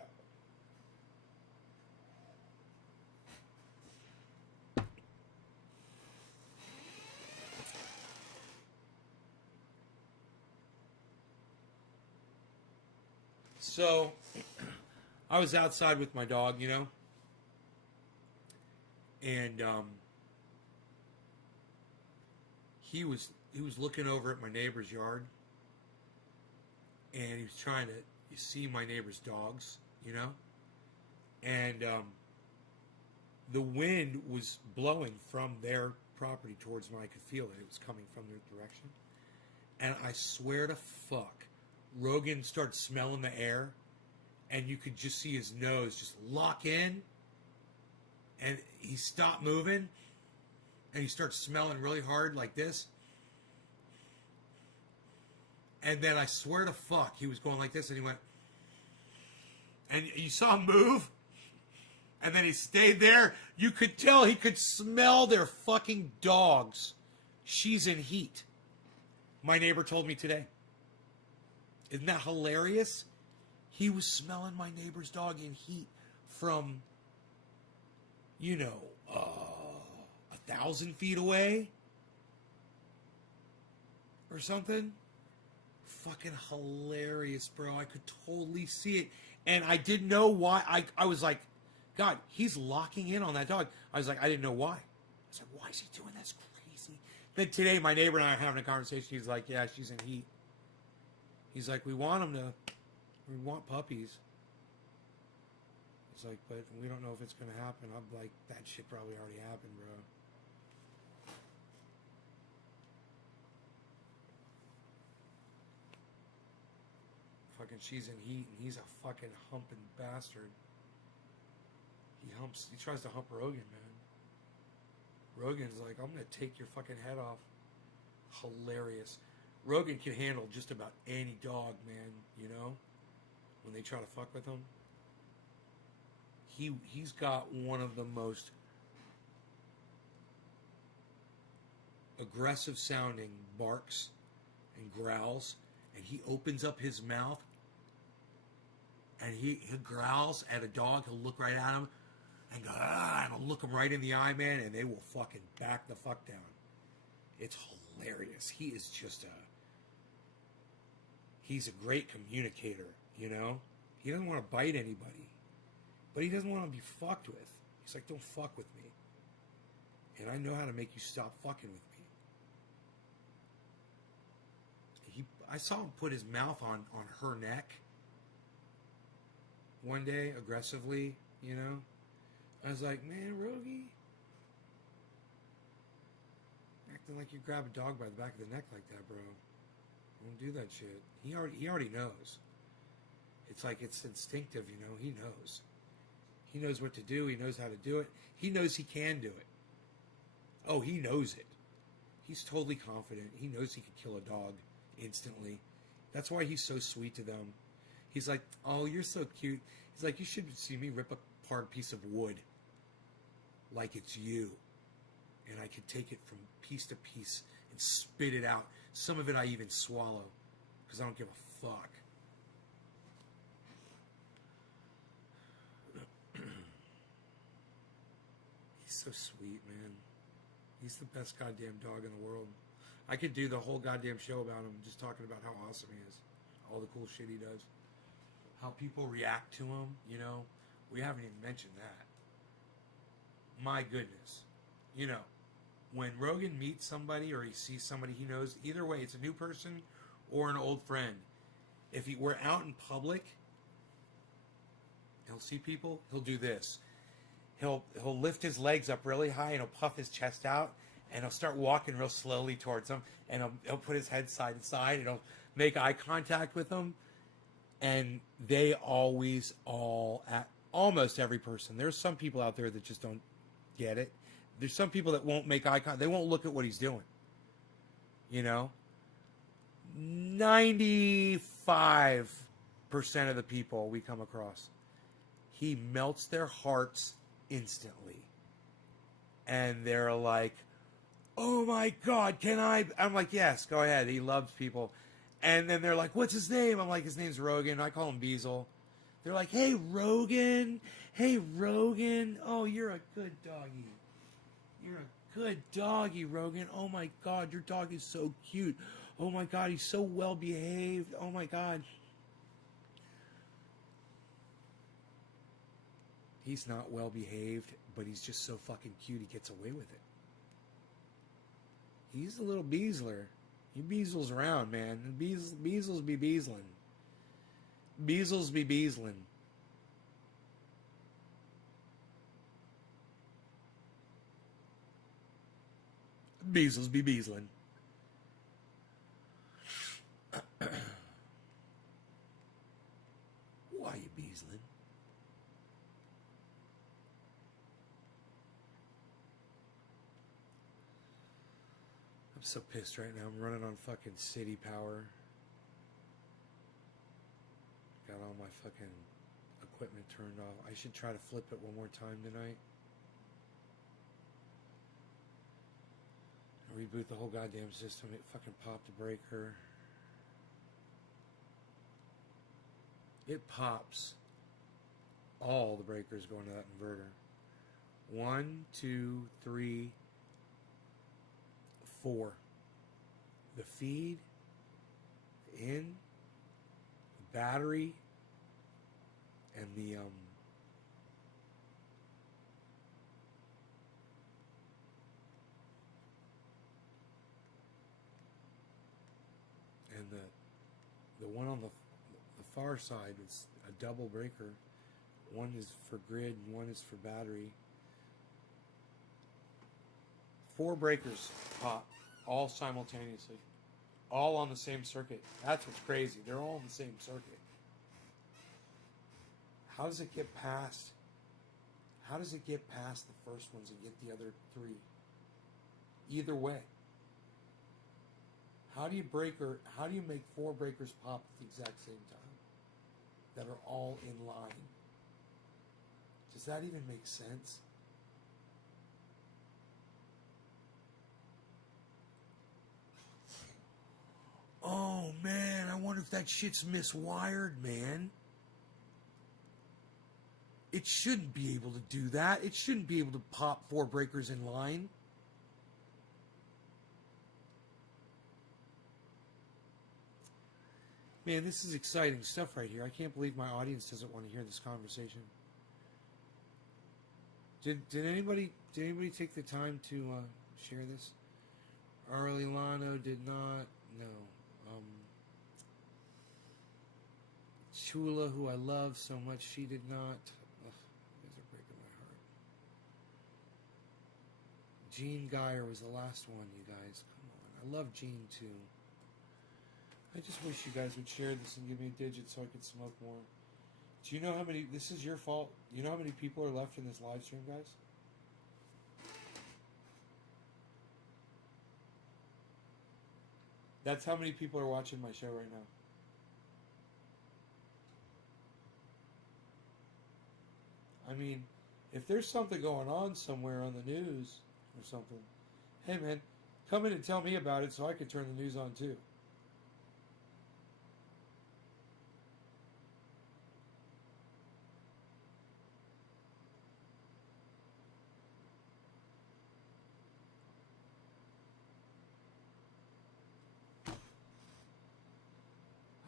So, I was outside with my dog, you know, and he was looking over at my neighbor's yard, and he was trying to see my neighbor's dogs, you know, and the wind was blowing from their property towards me. I could feel it. It was coming from their direction, and I swear to fuck, Rogan started smelling the air, and you could just see his nose just lock in, and he stopped moving, and he starts smelling really hard like this. And then I swear to fuck, he was going like this, and he went, and you saw him move, and then he stayed there. You could tell he could smell their fucking dogs. She's in heat. My neighbor told me today. Isn't that hilarious? He was smelling my neighbor's dog in heat from, 1,000 feet away or something. Fucking hilarious, bro. I could totally see it. And I didn't know why. I was like, God, he's locking in on that dog. I was like, I didn't know why. I was like, why is he doing this? Crazy. Then today, my neighbor and I are having a conversation. He's like, yeah, she's in heat. He's like, we want puppies. He's like, but we don't know if it's going to happen. I'm like, that shit probably already happened, bro. Fucking she's in heat and he's a fucking humping bastard. He tries to hump Rogan, man. Rogan's like, I'm gonna take your fucking head off. Hilarious. Rogan can handle just about any dog, man, when they try to fuck with him. He's got one of the most aggressive sounding barks and growls, and he opens up his mouth and he growls at a dog. He'll look right at him and go, and he'll look him right in the eye, man, and they will fucking back the fuck down. It's hilarious. He's a great communicator, He doesn't want to bite anybody, but he doesn't want to be fucked with. He's like, don't fuck with me. And I know how to make you stop fucking with me. I saw him put his mouth on her neck one day, aggressively, I was like, man, Rogie, acting like you grab a dog by the back of the neck like that, bro. Don't do that shit. He already knows. It's like it's instinctive, he knows. He knows what to do. He knows how to do it. He knows he can do it. Oh, he knows it. He's totally confident. He knows he could kill a dog instantly. That's why he's so sweet to them. He's like, oh, you're so cute. He's like, you should see me rip apart a piece of wood like it's you. And I could take it from piece to piece and spit it out. Some of it I even swallow because I don't give a fuck. He's so sweet, man. He's the best goddamn dog in the world. I could do the whole goddamn show about him, just talking about how awesome he is. All the cool shit he does. How people react to him, We haven't even mentioned that. My goodness. When Rogan meets somebody or he sees somebody he knows, either way, it's a new person or an old friend. If we're out in public, he'll see people, he'll do this. He'll lift his legs up really high and he'll puff his chest out and he'll start walking real slowly towards them and he'll put his head side to side and he'll make eye contact with them. And they almost every person. There's some people out there that just don't get it. There's some people that won't make eye contact. They won't look at what he's doing. 95% of the people we come across, he melts their hearts instantly. And they're like, oh my God, can I? I'm like, yes, go ahead. He loves people. And then they're like, what's his name? I'm like, his name's Rogan. I call him Beazle. They're like, hey, Rogan. Hey, Rogan. Oh, you're a good doggy. You're a good doggy, Rogan. Oh my God, your dog is so cute. Oh my God, he's so well behaved. Oh my God. He's not well behaved, but he's just so fucking cute he gets away with it. He's a little Beazler. He Beazles around, man. Beazles be Beazlin'. Beazles be Beazlin'. Beazles be Beazlin'. Why you Beazlin'? I'm so pissed right now. I'm running on fucking city power. Got all my fucking equipment turned off. I should try to flip it one more time tonight. Reboot the whole goddamn system. It fucking popped a breaker. It pops all the breakers going to that inverter. 1, 2, 3, 4. The feed, the in, the battery, and the one on the far side is a double breaker. One is for grid and one is for battery. 4 breakers pop all simultaneously, all on the same circuit. That's what's crazy. They're all on the same circuit. How does it get past? How does it get past the first ones and get the other 3? Either way. How do you make 4 breakers pop at the exact same time that are all in line? Does that even make sense? Oh man, I wonder if that shit's miswired, man. It shouldn't be able to do that. It shouldn't be able to pop 4 breakers in line. Man, this is exciting stuff right here. I can't believe my audience doesn't want to hear this conversation. Did anybody take the time to share this? Arlilano did not. No. Chula, who I love so much, she did not. Ugh, you guys are breaking my heart. Gene Geyer was the last one, you guys. Come on. I love Gene too. I just wish you guys would share this and give me a digit so I could smoke more. Do you know how many... This is your fault. You know how many people are left in this live stream, guys? That's how many people are watching my show right now. I mean, if there's something going on somewhere on the news or something, hey man, come in and tell me about it so I can turn the news on too.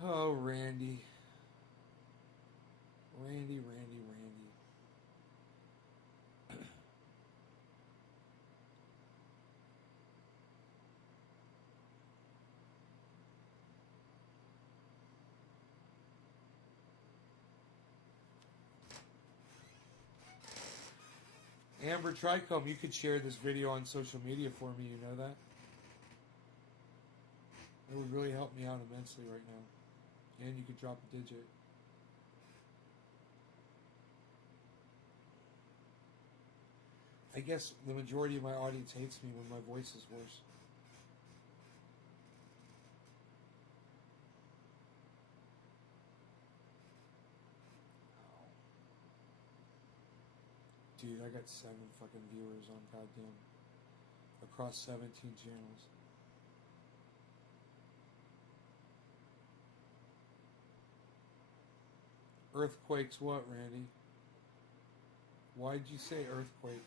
Oh, Randy. Randy. Amber Tricombe, you could share this video on social media for me, you know that? It would really help me out immensely right now. And you could drop a digit. I guess the majority of my audience hates me when my voice is worse. Dude, I got 7 fucking viewers on goddamn across 17 channels. Earthquakes what, Randy? Why'd you say earthquakes?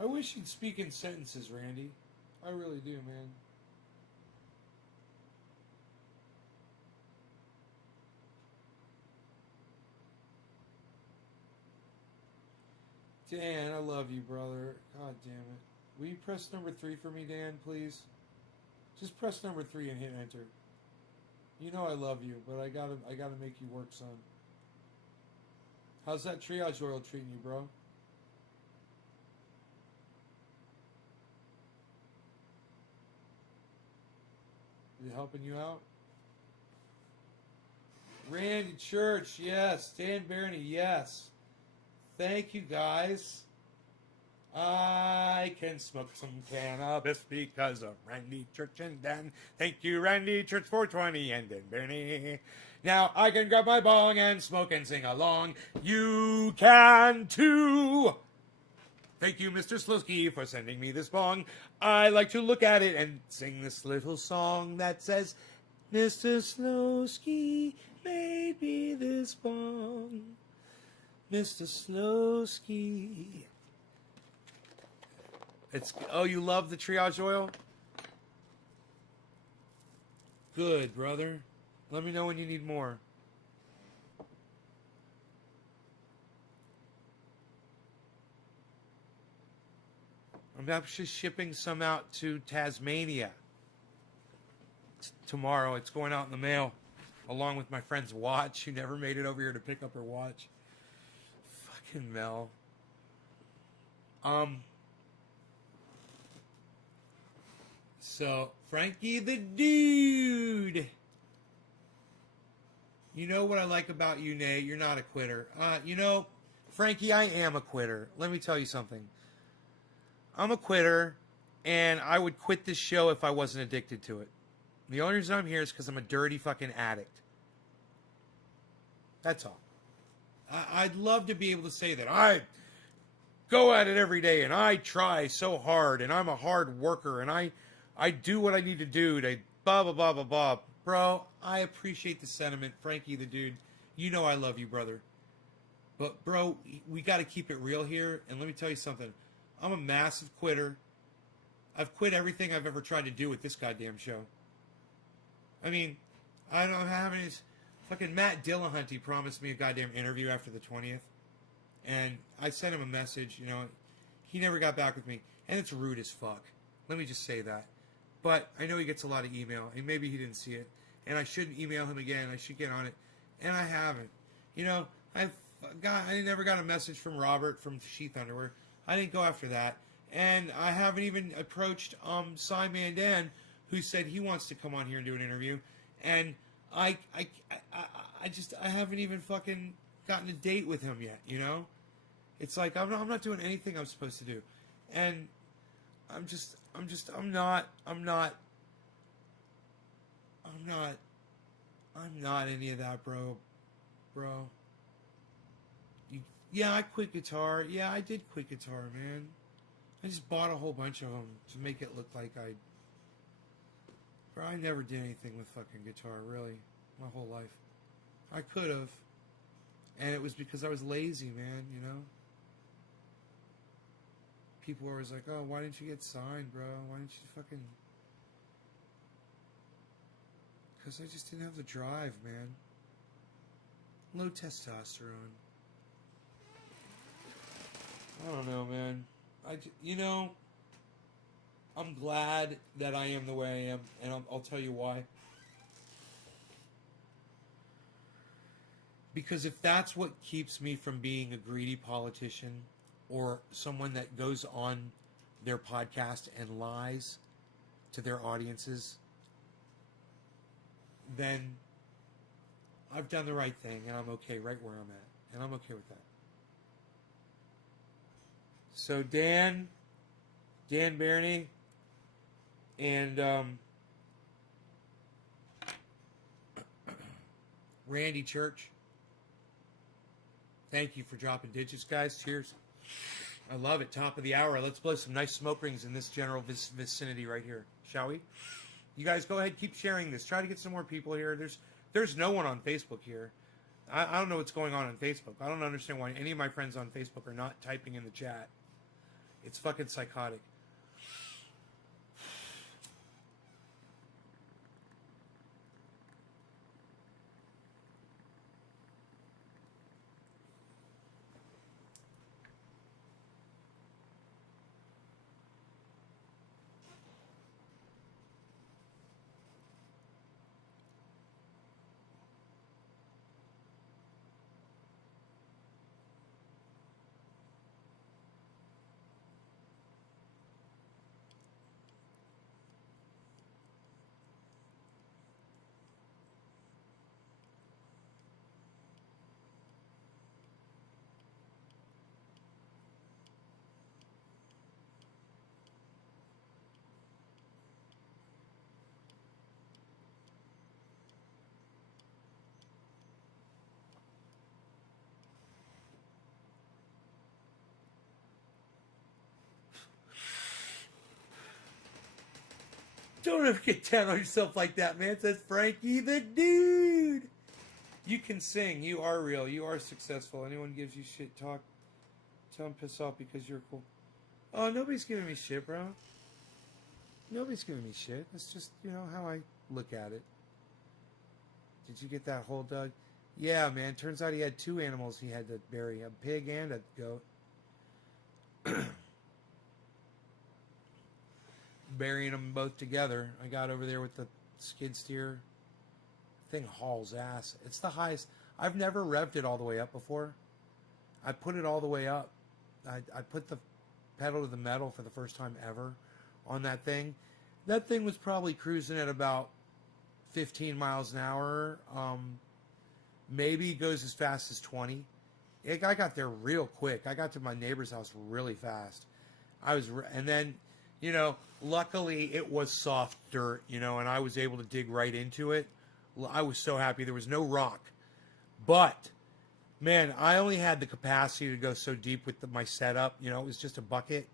I wish you'd speak in sentences, Randy. I really do, man. Dan, I love you, brother. God damn it. Will you press number 3 for me, Dan, please? Just press number 3 and hit enter. You know I love you, but I gotta make you work, son. How's that triage oil treating you, bro? Is it helping you out? Randy Church, yes. Dan Barney, yes. Thank you, guys. I can smoke some cannabis because of Randy Church and Dan. Thank you, Randy Church 420 and Dan Barney. Now I can grab my bong and smoke and sing along. You can too. Thank you, Mr. Slowski, for sending me this bong. I like to look at it and sing this little song that says, Mr. Slowski made me this bong. Mr. Slowski. Oh, you love the triage oil? Good, brother. Let me know when you need more. I'm actually shipping some out to Tasmania tomorrow. It's going out in the mail, along with my friend's watch, who never made it over here to pick up her watch. Fucking Mel. So, Frankie the Dude. You know what I like about you, Nate? You're not a quitter. Frankie, I am a quitter. Let me tell you something. I'm a quitter, and I would quit this show if I wasn't addicted to it. The only reason I'm here is because I'm a dirty fucking addict. That's all. I'd love to be able to say that. I go at it every day, and I try so hard, and I'm a hard worker, and I do what I need to do to blah, blah, blah, blah, blah. Bro, I appreciate the sentiment. Frankie the Dude, you know I love you, brother. But, bro, we got to keep it real here, and let me tell you something. I'm a massive quitter. I've quit everything I've ever tried to do with this goddamn show. I mean, I don't have any... Fucking Matt Dillahunty promised me a goddamn interview after the 20th. And I sent him a message, He never got back with me. And it's rude as fuck. Let me just say that. But I know he gets a lot of email. And maybe he didn't see it. And I shouldn't email him again. I should get on it. And I haven't. I never got a message from Robert from Sheath Underwear. I didn't go after that. And I haven't even approached Cy Mandan, who said he wants to come on here and do an interview. And I haven't even fucking gotten a date with him yet, It's like I'm not doing anything I'm supposed to do. And I'm not any of that, bro. Yeah, I quit guitar. Yeah, I did quit guitar, man. I just bought a whole bunch of them to make it look like Bro, I never did anything with fucking guitar, really. My whole life. I could have. And it was because I was lazy, man, People were always like, oh, why didn't you get signed, bro? Why didn't you fucking... Because I just didn't have the drive, man. Low testosterone. I don't know, man. I'm glad that I am the way I am, and I'll tell you why. Because if that's what keeps me from being a greedy politician or someone that goes on their podcast and lies to their audiences, then I've done the right thing, and I'm okay right where I'm at, and I'm okay with that. So Dan Barney, and Randy Church, thank you for dropping digits, guys. Cheers. I love it. Top of the hour. Let's blow some nice smoke rings in this general vicinity right here, shall we? You guys go ahead, keep sharing this. Try to get some more people here. There's no one on Facebook here. I don't know what's going on Facebook. I don't understand why any of my friends on Facebook are not typing in the chat. It's fucking psychotic. Don't ever get down on yourself like that, man. Says Frankie the dude. You can sing. You are real. You are successful. Anyone gives you shit, talk. Tell them piss off because you're cool. Oh, nobody's giving me shit, bro. Nobody's giving me shit. It's just, how I look at it. Did you get that hole dug? Yeah, man. Turns out he had 2 animals he had to bury. A pig and a goat. Burying them both together. I got over there with the skid steer. Thing hauls ass. It's the highest. I've never revved it all the way up before. I put it all the way up. I put the pedal to the metal for the first time ever on that thing. That thing was probably cruising at about 15 miles an hour. Maybe goes as fast as 20. I got there real quick. I got to my neighbor's house really fast. And then, luckily it was soft dirt, and I was able to dig right into it. I was so happy. There was no rock. But, man, I only had the capacity to go so deep with my setup. It was just a bucket.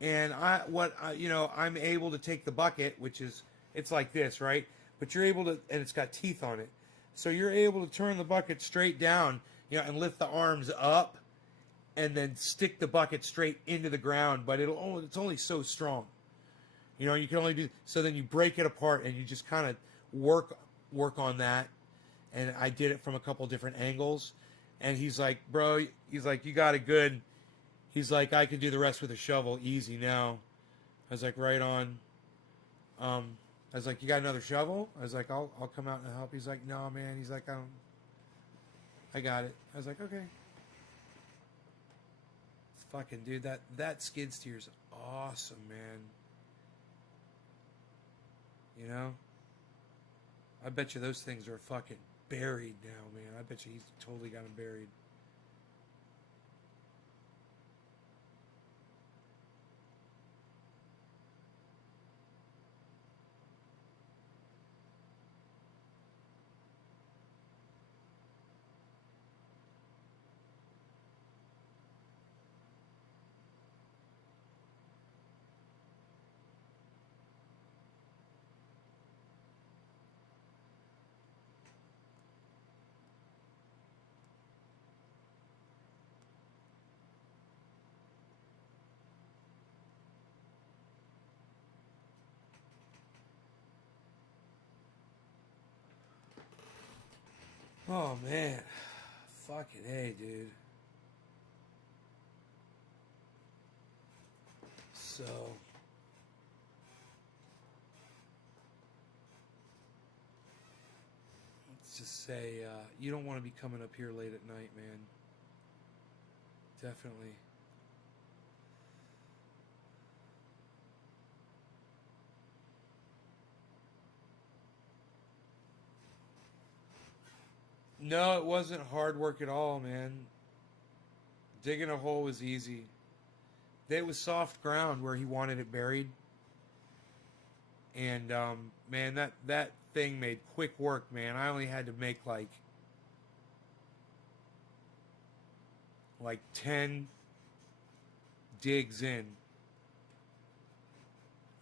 And I'm able to take the bucket, which is, it's like this, right? But you're able to, and it's got teeth on it. So you're able to turn the bucket straight down, and lift the arms up and then stick the bucket straight into the ground. But it's only so strong. You can only do, so then you break it apart and you just kind of work on that. And I did it from a couple different angles. And he's like, bro, he's like, you got it good. He's like, I can do the rest with a shovel easy now. I was like, right on. I was like, you got another shovel? I was like, I'll come out and help. He's like, no, man. He's like, I got it. I was like, okay. It's fucking, dude, that skid steer's awesome, man. I bet you those things are fucking buried now, man. I bet you he's totally got them buried. Oh, man. Fucking A, dude. So, let's just say, you don't want to be coming up here late at night, man. Definitely. No, it wasn't hard work at all, man. Digging a hole was easy. It was soft ground where he wanted it buried. And, man, that thing made quick work, man. I only had to make like 10 digs in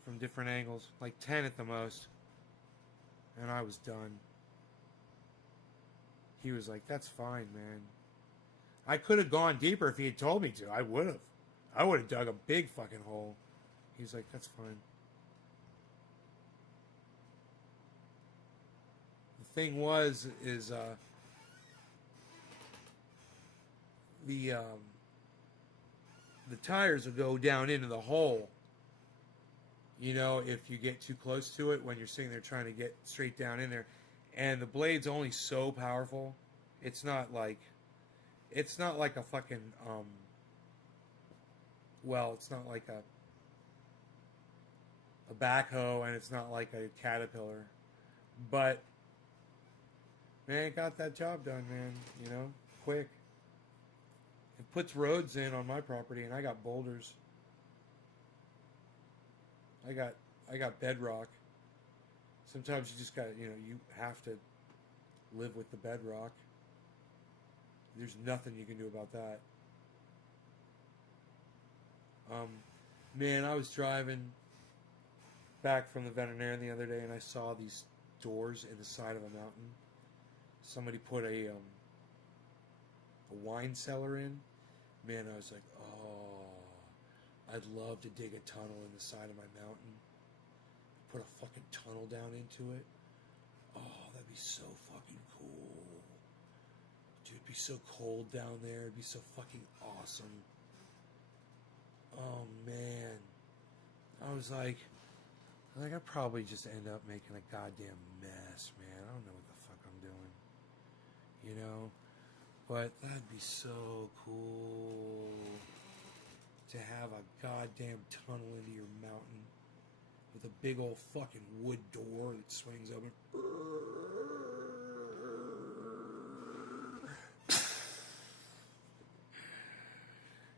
from different angles. Like 10 at the most. And I was done. He was like, that's fine, man. I could have gone deeper if he had told me to. I would have. I would have dug a big fucking hole. He's like, that's fine. The thing is the tires will go down into the hole. If you get too close to it when you're sitting there trying to get straight down in there. And the blade's only so powerful. It's not like a fucking, it's not like a backhoe, and it's not like a Caterpillar. But, man, it got that job done, man, quick. It puts roads in on my property, and I got boulders. I got bedrock. Sometimes you just got, you have to live with the bedrock. There's nothing you can do about that. Man, I was driving back from the veterinarian the other day, and I saw these doors in the side of a mountain. Somebody put a wine cellar in. Man, I was like, oh, I'd love to dig a tunnel in the side of my mountain. Put a fucking tunnel down into it. Oh, that'd be so fucking cool. Dude, it'd be so cold down there. It'd be so fucking awesome. Oh, man. I was like, I'd probably just end up making a goddamn mess, man. I don't know what the fuck I'm doing. You know? But that'd be so cool to have a goddamn tunnel into your mountain with a big old fucking wood door that swings open.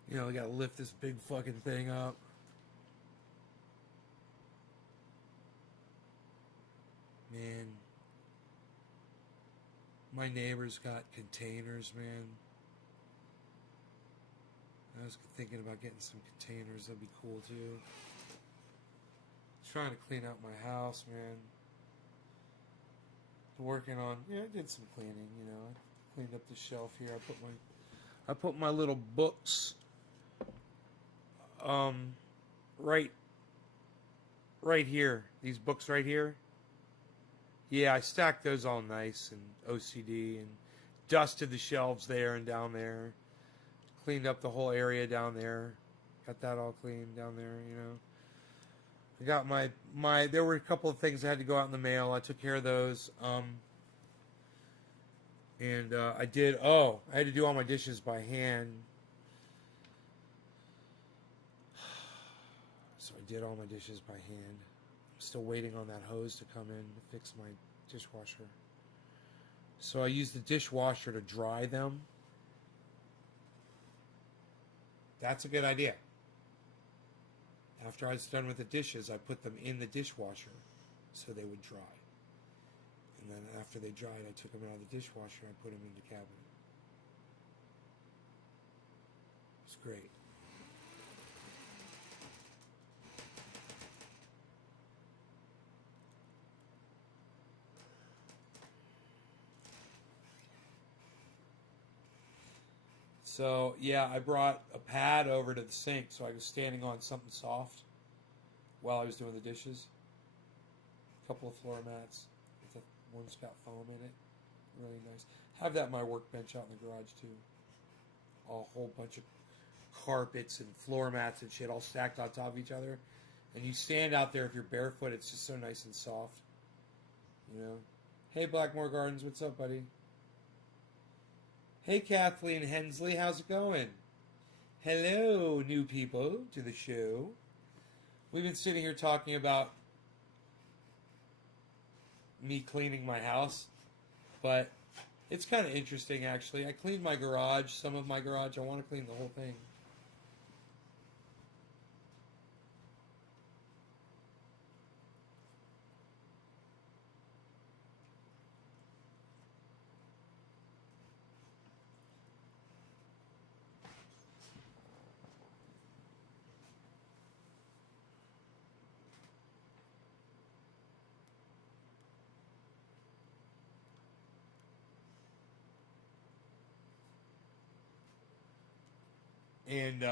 You know, I gotta lift this big fucking thing up. Man. My neighbor's got containers, man. I was thinking about getting some containers. That'd be cool, too. Trying to clean out my house, man. Working on... Yeah, I did some cleaning, you know. I cleaned up the shelf here. I put my little books... right here. These books right here. Yeah, I stacked those all nice and OCD and dusted the shelves there and down there. Cleaned up the whole area down there. Got that all clean down there, you know. I got my there were a couple of things that had to go out in the mail. I took care of those. And I had to do all my dishes by hand. So I did all my dishes by hand. Still waiting on that hose to come in to fix my dishwasher. So I used the dishwasher to dry them. That's a good idea. After I was done with the dishes, I put them in the dishwasher so they would dry. And then after they dried, I took them out of the dishwasher and I put them in the cabinet. It's great. So, yeah, I brought a pad over to the sink so I was standing on something soft while I was doing the dishes. A couple of floor mats. One's got foam in it. Really nice. Have that in my workbench out in the garage, too. A whole bunch of carpets and floor mats and shit all stacked on top of each other. And you stand out there, if you're barefoot, it's just so nice and soft. You know? Hey, Blackmore Gardens, what's up, buddy? Hey, Kathleen Hensley, how's it going? Hello, new people to the show. We've been sitting here talking about me cleaning my house, but it's kind of interesting, actually. I cleaned my garage, some of my garage. I want to clean the whole thing. And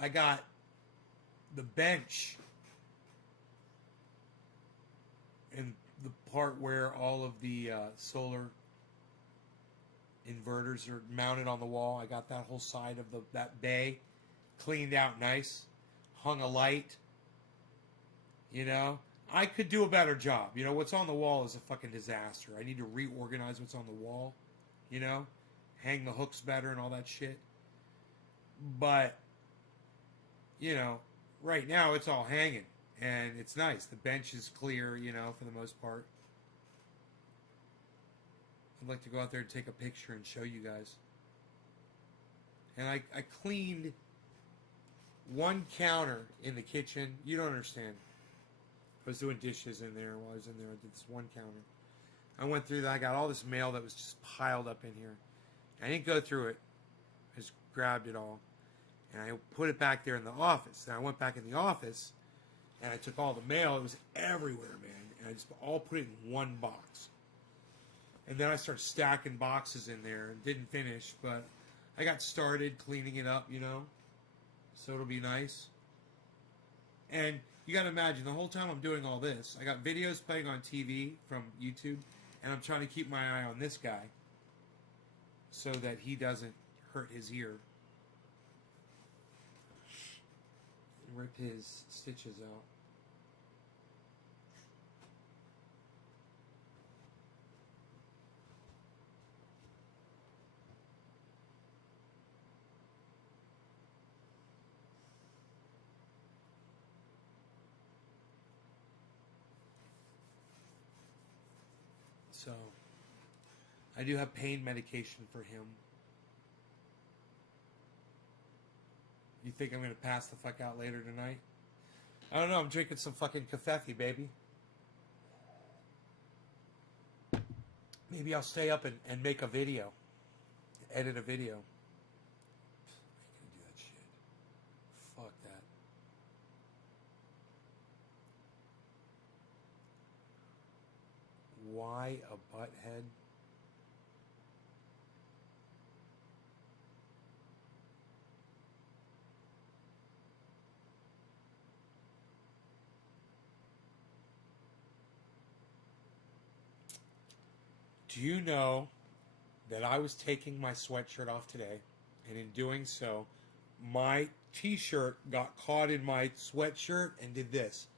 I got the bench and the part where all of the solar inverters are mounted on the wall. I got that whole side of that bay cleaned out nice, hung a light. You know, I could do a better job. You know, what's on the wall is a fucking disaster. I need to reorganize what's on the wall, you know, hang the hooks better and all that shit. But, you know, right now it's all hanging and it's nice. The bench is clear, you know, for the most part. I'd like to go out there and take a picture and show you guys. And I cleaned one counter in the kitchen. You don't understand. I was doing dishes in there while I was in there. I did this one counter. I went through that. I got all this mail that was just piled up in here. I didn't go through it. I just grabbed it all. And I put it back there in the office. And I went back in the office And I took all the mail. It was everywhere, man. And I just all put it in one box. And then I started stacking boxes in there and didn't finish, but I got started cleaning it up, you know. So it'll be nice. And you got to imagine, the whole time I'm doing all this, I got videos playing on TV from YouTube, and I'm trying to keep my eye on this guy so that he doesn't hurt his ear. Rip his stitches out. So, I do have pain medication for him. You think I'm going to pass the fuck out later tonight? I don't know. I'm drinking some fucking kefefe, baby. Maybe I'll stay up and make a video. Edit a video. I ain't going to do that shit. Fuck that. Why a butthead? Do you know that I was taking my sweatshirt off today, and in doing so, my t-shirt got caught in my sweatshirt and did this.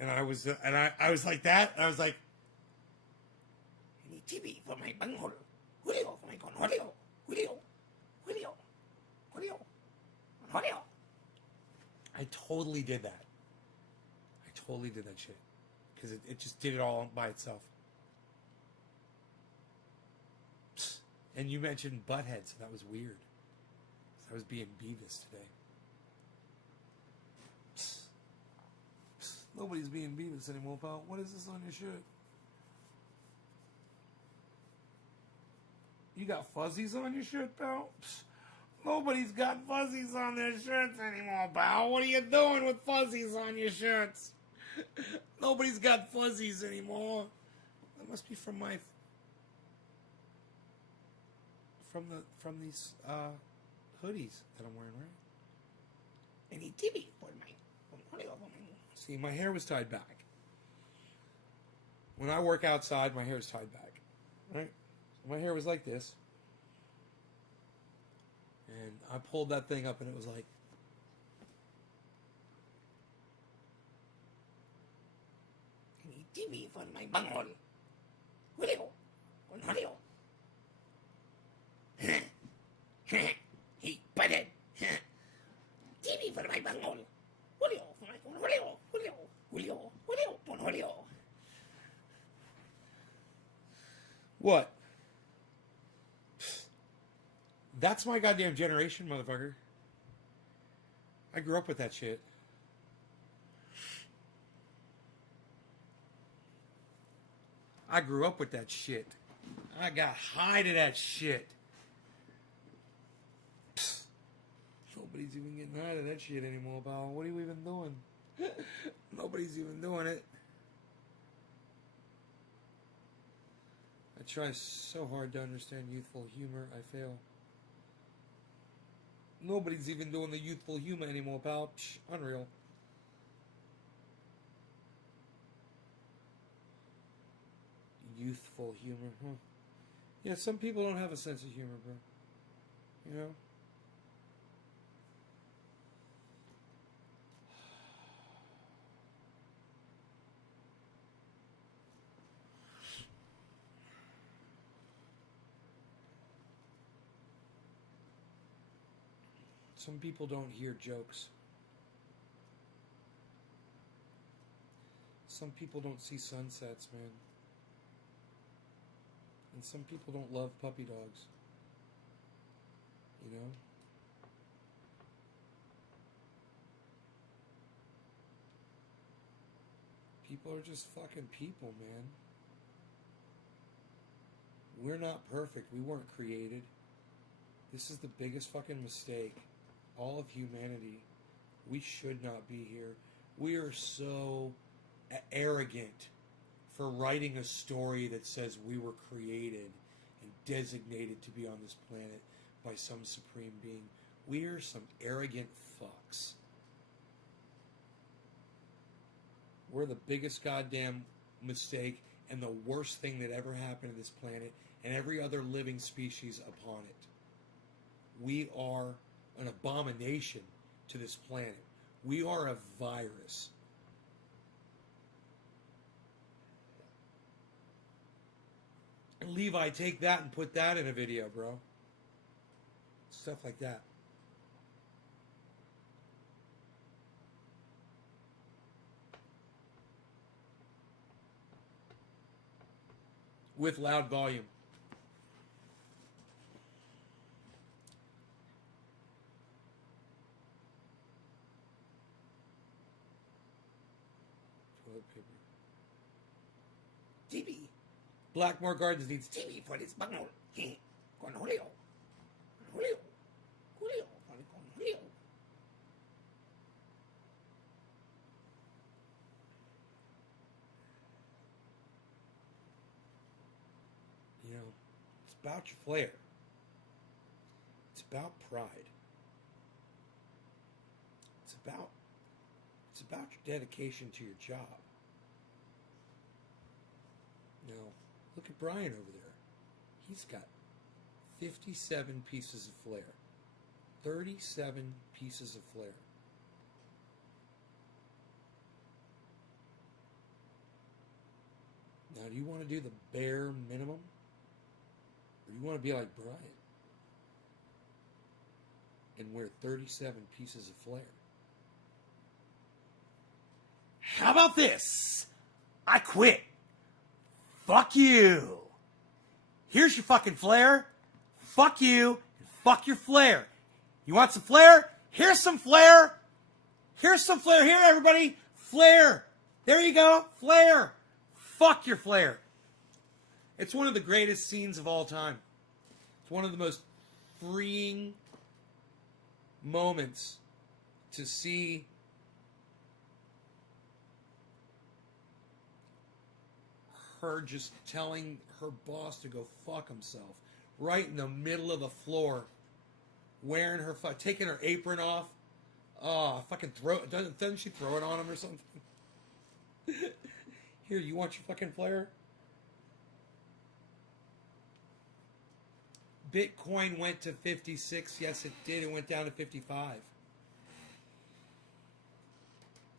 And I was like that, and I was like, "Any TV for my bunghole, Julio for my conjolio, Julio. I totally did that. I totally did that shit. Because it just did it all by itself. And you mentioned butthead, so that was weird. I was being Beavis today. Nobody's being Beavis anymore, pal. What is this on your shirt? You got fuzzies on your shirt, pal? Nobody's got fuzzies on their shirts anymore, pal. What are you doing with fuzzies on your shirts? Nobody's got fuzzies anymore. That must be from my from these hoodies that I'm wearing, right? Any TV for my see, my hair was tied back. When I work outside, my hair is tied back, right? So my hair was like this, and I pulled that thing up, and it was like. TV for my bunghole. Julio. Julio. He butted. TV for my bunghole. Julio. Julio. What? That's my goddamn generation, motherfucker. I grew up with that shit. I grew up with that shit. I got high to that shit. Psst. Nobody's even getting high to that shit anymore, pal. What are you even doing? Nobody's even doing it. I try so hard to understand youthful humor, I fail. Nobody's even doing the youthful humor anymore, pal. Psh, unreal. Youthful humor, huh? Yeah, some people don't have a sense of humor, bro. You know? Some people don't hear jokes. Some people don't see sunsets, man. And some people don't love puppy dogs. You know? People are just fucking people, man. We're not perfect. We weren't created. This is the biggest fucking mistake all of humanity, we should not be here. We are so arrogant for writing a story that says we were created and designated to be on this planet by some supreme being. We are some arrogant fucks. We're the biggest goddamn mistake and the worst thing that ever happened to this planet and every other living species upon it. We are an abomination to this planet. We are a virus. And Levi, take that and put that in a video, bro. Stuff like that. With loud volume. Toilet paper. TV. Blackmore Gardens needs TV for this bungalow. Con Julio. Julio. Julio. Con Julio. You know, it's about your flair. It's about pride. It's about your dedication to your job. Now, look at Brian over there. He's got 57 pieces of flair. 37 pieces of flair. Now, do you want to do the bare minimum? Or do you want to be like Brian and wear 37 pieces of flair? How about this? I quit. Fuck you. Here's your fucking flair. Fuck you. And fuck your flair. You want some flair? Here's some flair. Here's some flair. Here, everybody. Flair. There you go. Flair. Fuck your flair. It's one of the greatest scenes of all time. It's one of the most freeing moments to see her just telling her boss to go fuck himself right in the middle of the floor, wearing her taking her apron off. Oh, fucking doesn't she throw it on him or something? Here, you want your fucking flair? Bitcoin went to 56. Yes, it did. It went down to 55.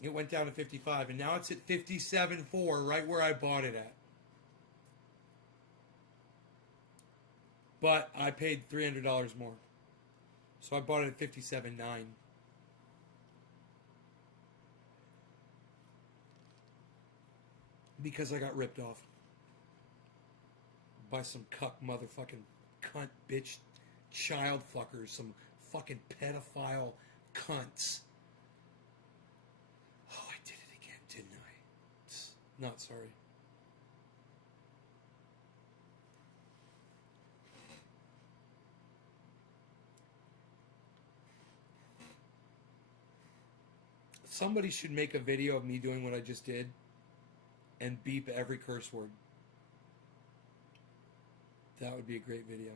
It went down to 55, and now it's at 57.4, right where I bought it at. But I paid $300 more. So I bought it at 57.9. Because I got ripped off by some cuck motherfucking cunt bitch child fuckers, some fucking pedophile cunts. Oh, I did it again, didn't I? Not sorry. Somebody should make a video of me doing what I just did and beep every curse word. That would be a great video.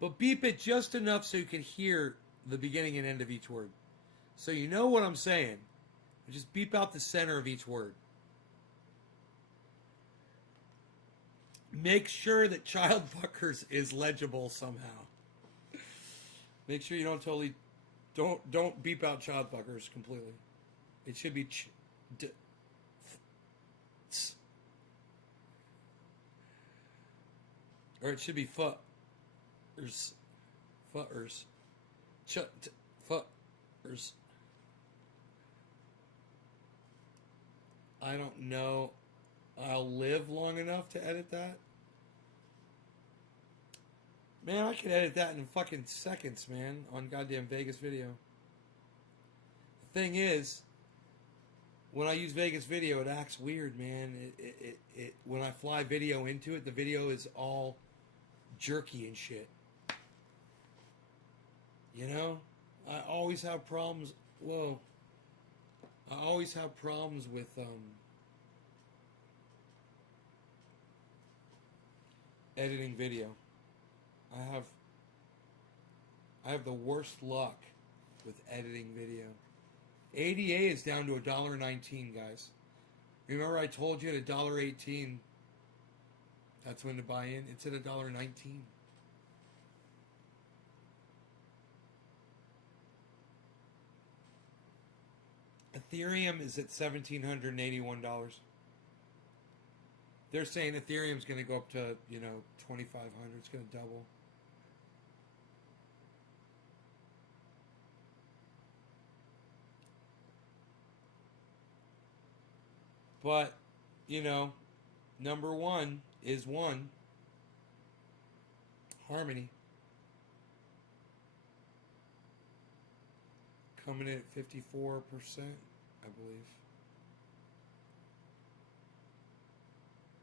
But beep it just enough so you can hear the beginning and end of each word. So you know what I'm saying. Just beep out the center of each word. Make sure that child fuckers is legible somehow. Make sure you don't beep out child fuckers completely. It should be or it should be futters. Futters. I don't know. I'll live long enough to edit that. Man, I could edit that in fucking seconds, man, on goddamn Vegas Video. The thing is, when I use Vegas Video, it acts weird, man. It when I fly video into it, the video is all jerky and shit. You know, I always have problems. Whoa, I always have problems with editing video. I have the worst luck with editing video. ADA is down to $1.19, guys. Remember I told you at $1.18, that's when to buy in? It's at $1.19. Ethereum is at $1,781. They're saying Ethereum's going to go up to, 2,500. It's going to double. But, number one is one. Harmony. Coming in at 54%, I believe.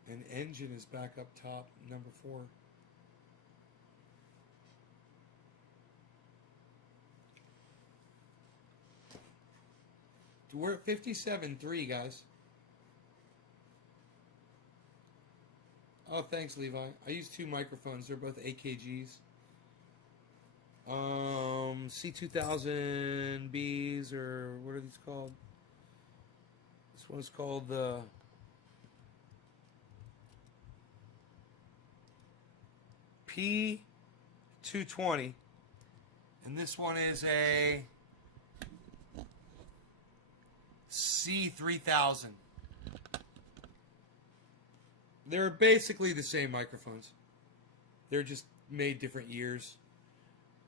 And Engine is back up top, number 4. We're at 57.3, guys. Oh, thanks, Levi. I use 2 microphones. They're both AKGs. C2000Bs, or what are these called? This one's called the P220, and this one is a C3000. They're basically the same microphones. They're just made different years.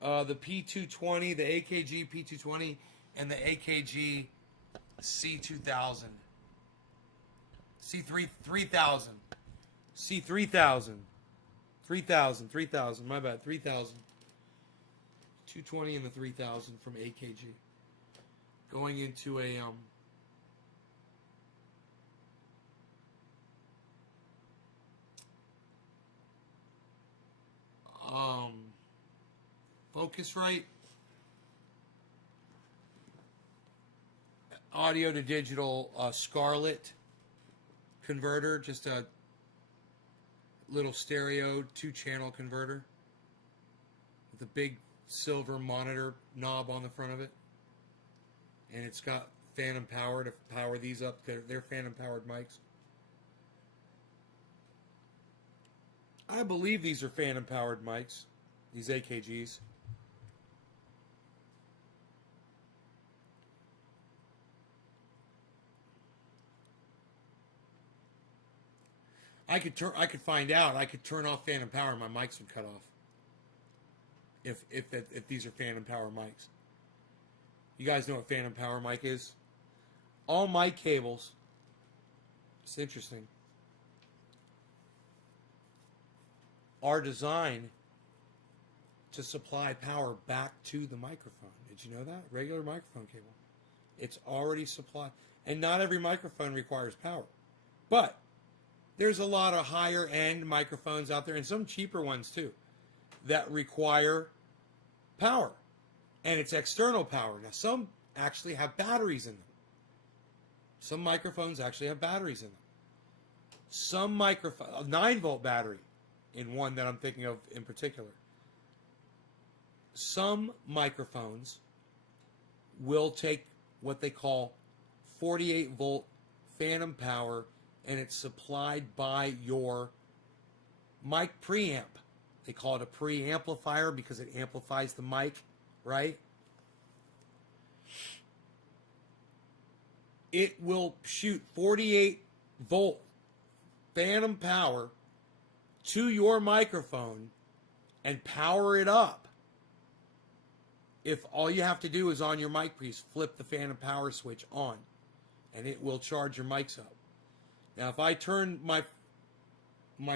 The P220, the AKG P220, and the AKG C2000. C3000. C3000. 3000, my bad, 3000. 220 and the 3000 from AKG. Going into a, Focusrite audio to digital Scarlett converter, just a little stereo 2-channel converter with a big silver monitor knob on the front of it, and it's got phantom power to power these up. They're phantom powered mics. I believe these are phantom powered mics, these AKGs. I could find out. I could turn off phantom power and my mics would cut off. If these are phantom power mics. You guys know what phantom power mic is? All mic cables. It's interesting. Are designed to supply power back to the microphone. Did you know that? Regular microphone cable. It's already supplied. And not every microphone requires power. But there's a lot of higher end microphones out there, and some cheaper ones too, that require power. And it's external power. Now, some actually have batteries in them. Some microphones actually have batteries in them. Some microphone, a 9-volt battery in one that I'm thinking of in particular. Some microphones will take what they call 48-volt phantom power, and it's supplied by your mic preamp. They call it a preamplifier because it amplifies the mic, right? It will shoot 48-volt phantom power to your microphone and power it up. If all you have to do is on your mic piece, flip the phantom power switch on, and it will charge your mics up. Now, if I turn my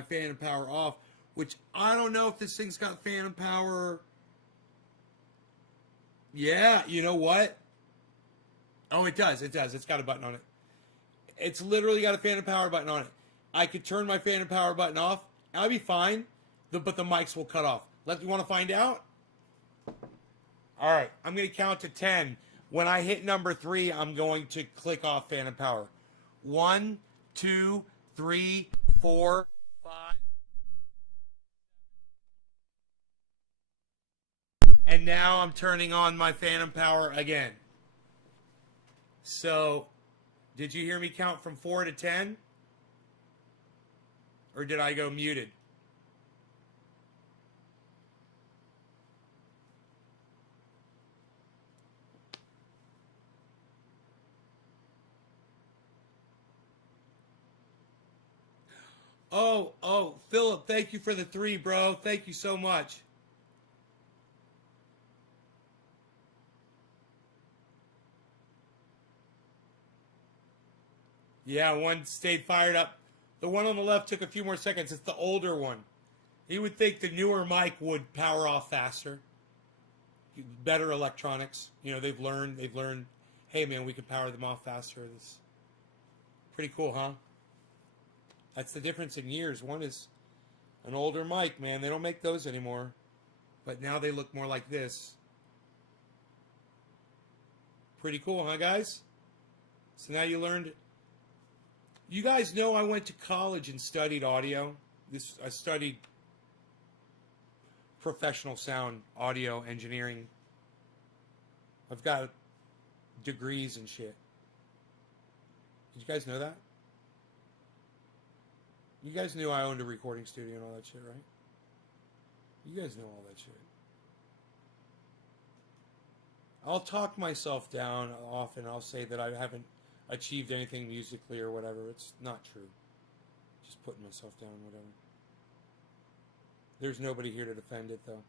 phantom power off, which I don't know if this thing's got phantom power. Yeah, you know what? Oh, it does. It does. It's got a button on it. It's literally got a phantom power button on it. I could turn my phantom power button off. I'll be fine. but the mics will cut off. You want to find out? All right, I'm going to count to 10. When I hit number 3, I'm going to click off Phantom Power. 1, 2, 3, 4, 5. And now I'm turning on my Phantom Power again. So, did you hear me count from 4 to 10? Or did I go muted? Oh, Philip, thank you for the 3, bro. Thank you so much. Yeah, one stayed fired up. The one on the left took a few more seconds. It's the older one. You would think the newer mic would power off faster. Better electronics. You know, they've learned, hey man, we can power them off faster. It's pretty cool, huh? That's the difference in years. One is an older mic, man. They don't make those anymore. But now they look more like this. Pretty cool, huh, guys? So now you learned. You guys know I went to college and studied audio. I studied professional sound, audio engineering. I've got degrees and shit. Did you guys know that? You guys knew I owned a recording studio and all that shit, right? You guys know all that shit. I'll talk myself down often. I'll say that I haven't achieved anything musically or whatever. It's not true. Just putting myself down, whatever. There's nobody here to defend it, though.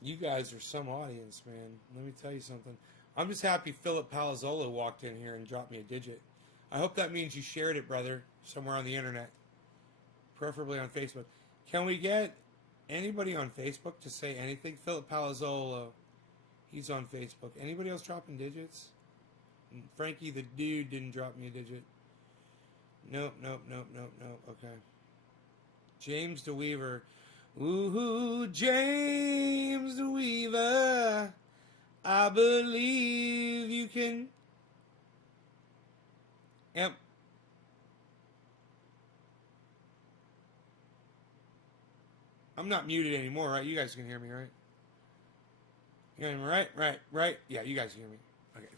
You guys are some audience, man. Let me tell you something. I'm just happy Philip Palazzolo walked in here and dropped me a digit. I hope that means you shared it, brother, somewhere on the internet. Preferably on Facebook. Can we get anybody on Facebook to say anything? Philip Palazzolo, he's on Facebook. Anybody else dropping digits? Frankie the dude didn't drop me a digit. Nope. Okay. James DeWeaver. Ooh, James DeWeaver. I believe you can. Yep. I'm not muted anymore, right? You guys can hear me, right? You hear me, right? Yeah, you guys can hear me. Okay.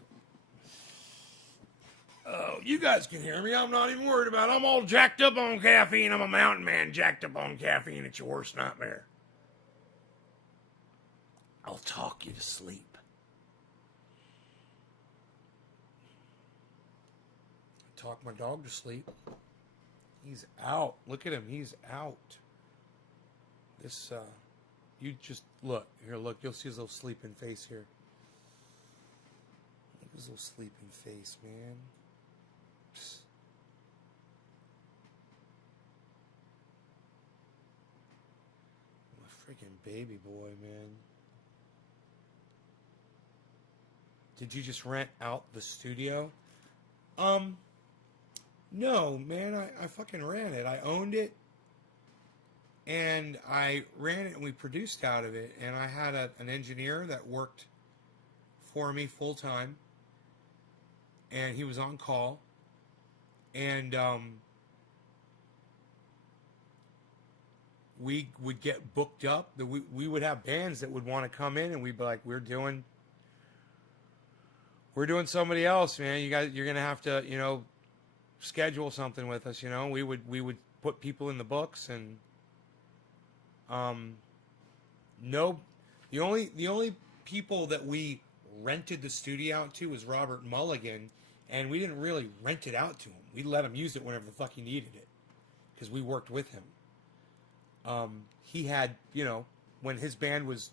Oh, you guys can hear me. I'm not even worried about it. I'm all jacked up on caffeine. I'm a mountain man jacked up on caffeine. It's your worst nightmare. I'll talk you to sleep. Talk my dog to sleep. He's out. Look at him. He's out. This, you just look. Here, look. You'll see his little sleeping face here. Look at his little sleeping face, man. Psst. My freaking baby boy, man. Did you just rent out the studio? No, man. I fucking ran it. I owned it. And I ran it and we produced out of it. And I had an engineer that worked for me full time. And he was on call. And we would get booked up. We would have bands that would want to come in and we'd be like, we're doing somebody else, man. You guys, you're going to have to, schedule something with us, We would put people in the books and no, the only people that we rented the studio out to was Robert Mulligan, and we didn't really rent it out to him. We let him use it whenever the fuck he needed it, because we worked with him. He had, when his band was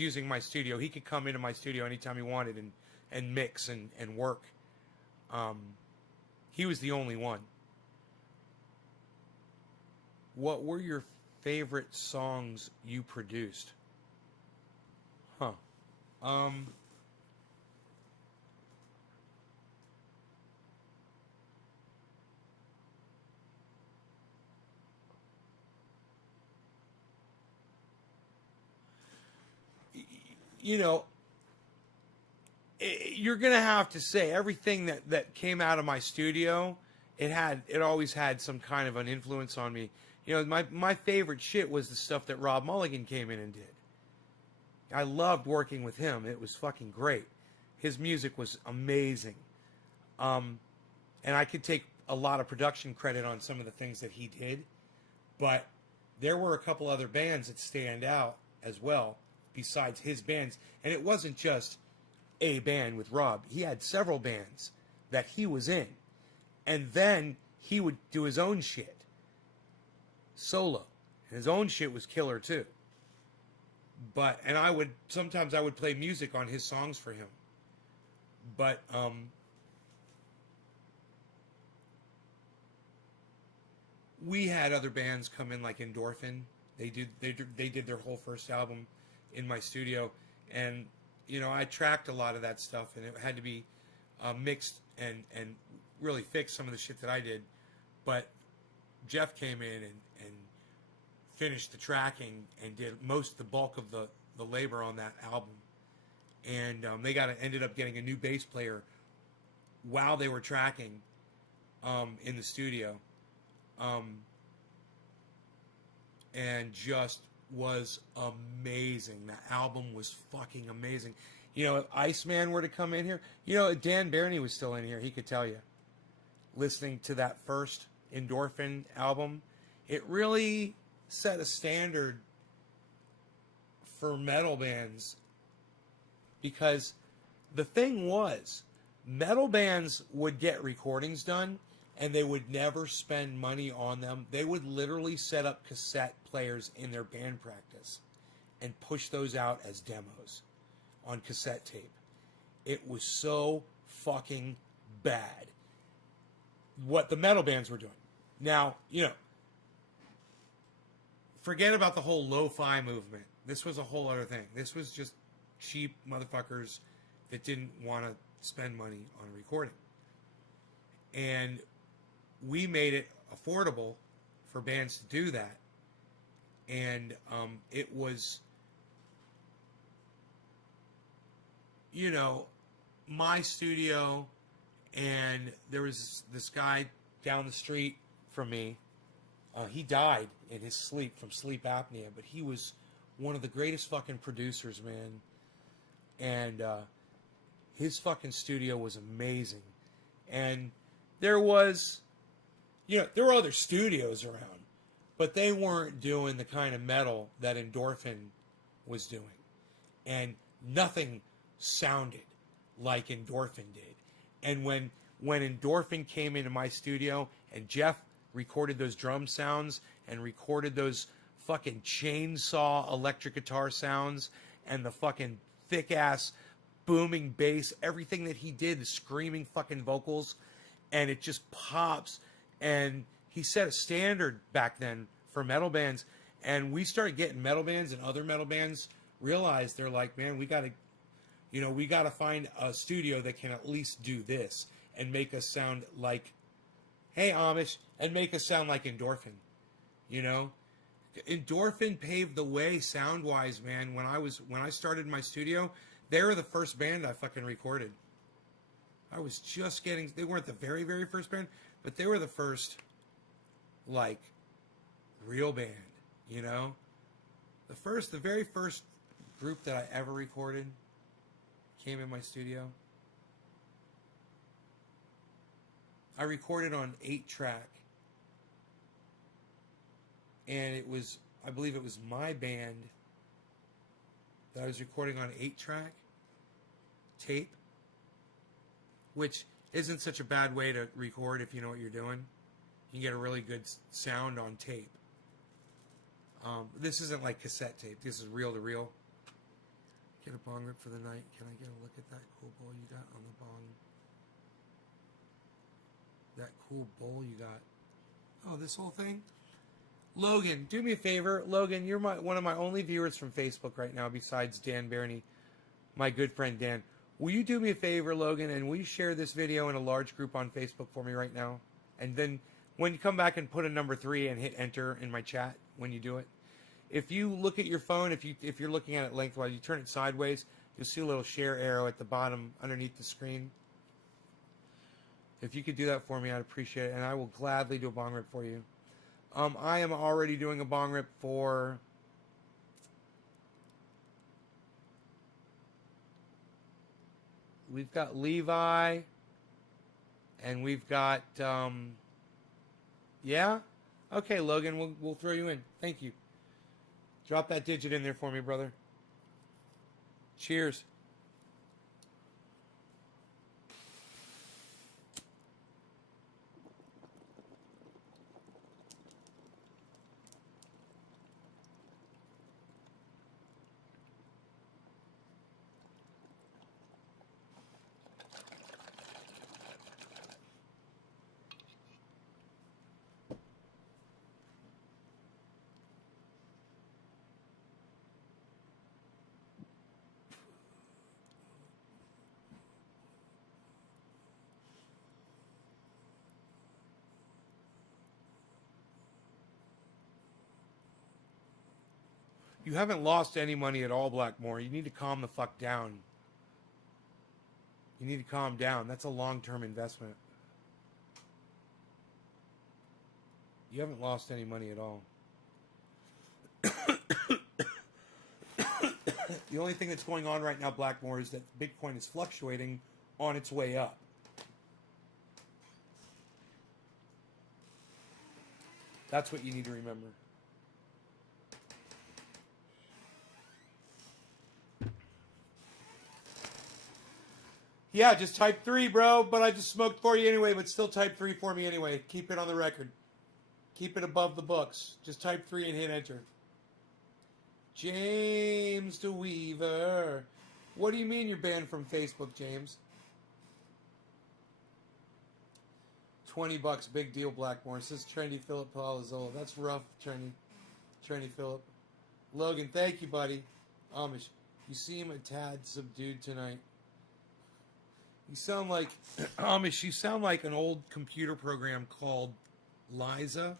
using my studio, he could come into my studio anytime he wanted and mix and work. He was the only one. What were your favorite songs you produced? Huh. Um, you know, you're gonna have to say everything that came out of my studio. It always had some kind of an influence on me. You know, my favorite shit was the stuff that Rob Mulligan came in and did. I loved working with him. It was fucking great. His music was amazing. And I could take a lot of production credit on some of the things that he did, but there were a couple other bands that stand out as well besides his bands. And it wasn't just a band with Rob. He had several bands that he was in. And then he would do his own shit solo. And his own shit was killer too. And sometimes I would play music on his songs for him. But we had other bands come in like Endorphin. They did their whole first album in my studio, and you know, I tracked a lot of that stuff, and it had to be mixed and really fix some of the shit that I did. But Jeff came in and finished the tracking and did the bulk of the labor on that album. And they ended up getting a new bass player while they were tracking in the studio. And just was amazing. The album was fucking amazing. You know, if Iceman were to come in here, you know, if Dan Barney was still in here, he could tell you. Listening to that first Endorphin album, it really set a standard for metal bands, because the thing was, metal bands would get recordings done and they would never spend money on them. They would literally set up cassette players in their band practice and push those out as demos on cassette tape. It was so fucking bad what the metal bands were doing. Now, you know, forget about the whole lo-fi movement. This was a whole other thing. This was just cheap motherfuckers that didn't want to spend money on recording. And we made it affordable for bands to do that. And it was, you know, my studio, and there was this guy down the street from me. He died in his sleep from sleep apnea, but he was one of the greatest fucking producers, man. And his fucking studio was amazing. And there was, you know, there were other studios around, but they weren't doing the kind of metal that Endorphin was doing. And nothing sounded like Endorphin did. And when Endorphin came into my studio and Jeff recorded those drum sounds and recorded those fucking chainsaw electric guitar sounds and the fucking thick ass booming bass, everything that he did, the screaming fucking vocals, and it just pops. And he set a standard back then for metal bands, and we started getting metal bands, and other metal bands realized, they're like, man, we gotta find a studio that can at least do this and make us sound like, hey Amish, and make us sound like Endorphin. You know, Endorphin paved the way sound wise, man. When I started my studio, they were the first band I fucking recorded. I was just getting, they weren't the very, very first band, but they were the first, like, real band, you know? The very first group that I ever recorded came in my studio. I recorded on 8-track. And it was, I believe it was my band that I was recording on 8-track tape, which isn't such a bad way to record if you know what you're doing. You can get a really good sound on tape. This isn't like cassette tape. This is reel to reel. Get a bong rip for the night. Can I get a look at that cool bowl you got on the bong? That cool bowl you got. Oh, this whole thing? Logan, do me a favor. Logan, you're one of my only viewers from Facebook right now besides Dan Barney. my good friend Dan. Will you do me a favor, Logan, and will you share this video in a large group on Facebook for me right now? And then when you come back and put a number 3 and hit enter in my chat when you do it. If you look at your phone, if you're looking at it lengthwise, you turn it sideways, you'll see a little share arrow at the bottom underneath the screen. If you could do that for me, I'd appreciate it, and I will gladly do a bong rip for you. I am already doing a bong rip for... We've got Levi, and we've got, yeah? Okay, Logan, we'll throw you in. Thank you. Drop that digit in there for me, brother. Cheers. You haven't lost any money at all, Blackmore. You need to calm the fuck down. You need to calm down. That's a long-term investment. You haven't lost any money at all. The only thing that's going on right now, Blackmore, is that Bitcoin is fluctuating on its way up. That's what you need to remember. Yeah, just type 3, bro. But I just smoked for you anyway, but still type 3 for me anyway. Keep it on the record. Keep it above the books. Just type 3 and hit enter. James DeWeaver. What do you mean you're banned from Facebook, James? $20, big deal, Blackmore. Says Trendy Philip Palazzolo. That's rough, Trendy Philip. Logan, thank you, buddy. Amish, you seem a tad subdued tonight. You sound like, Amish, you sound like an old computer program called Liza.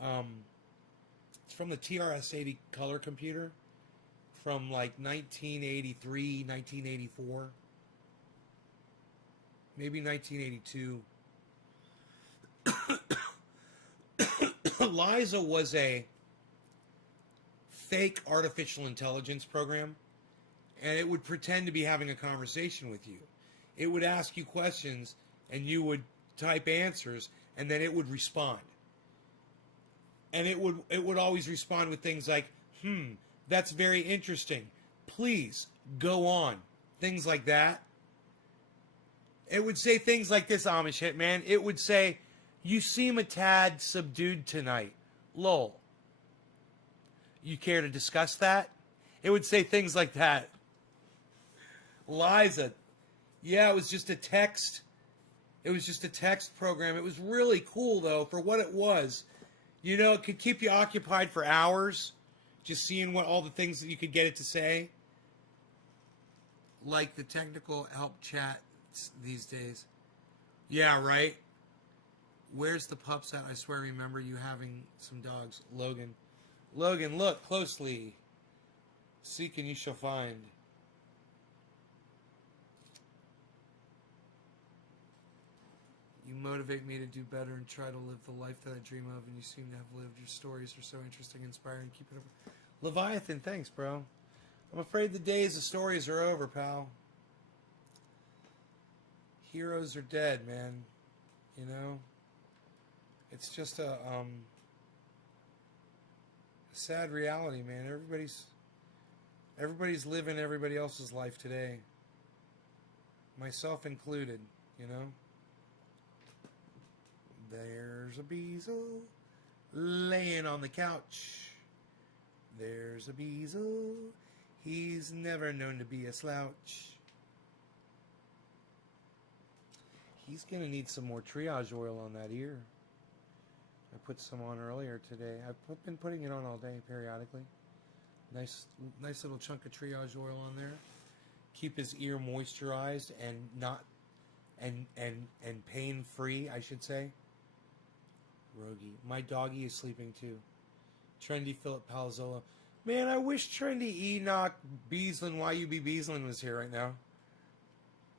It's from the TRS-80 color computer from like 1983, 1984. Maybe 1982. Liza was a fake artificial intelligence program. And it would pretend to be having a conversation with you. It would ask you questions, and you would type answers, and then it would respond. And it would always respond with things like, that's very interesting. Please, go on. Things like that. It would say things like this, Amish Hitman. It would say, you seem a tad subdued tonight. Lol. You care to discuss that? It would say things like that. Liza. Yeah, it was just a text. It was just a text program. It was really cool, though, for what it was. You know, it could keep you occupied for hours, just seeing what all the things that you could get it to say. Like the technical help chats these days. Yeah, right? Where's the pups at? I swear I remember you having some dogs. Logan. Logan, look closely. Seek and you shall find. You motivate me to do better and try to live the life that I dream of, and you seem to have lived. Your stories are so interesting, inspiring. Keep it up. Leviathan, thanks, bro. I'm afraid the days of stories are over, pal. Heroes are dead, man. You know? It's just a sad reality, man. Everybody's living everybody else's life today. Myself included, you know? There's a Beazle laying on the couch. There's a Beazle. He's never known to be a slouch. He's going to need some more triage oil on that ear. I put some on earlier today. I've been putting it on all day periodically. Nice, nice little chunk of triage oil on there. Keep his ear moisturized and not, and pain free, I should say. Rogie, my doggy is sleeping too. Trendy Philip Palazzolo. Man, I wish Trendy Enoch Beaslin, YUB Beaslin was here right now.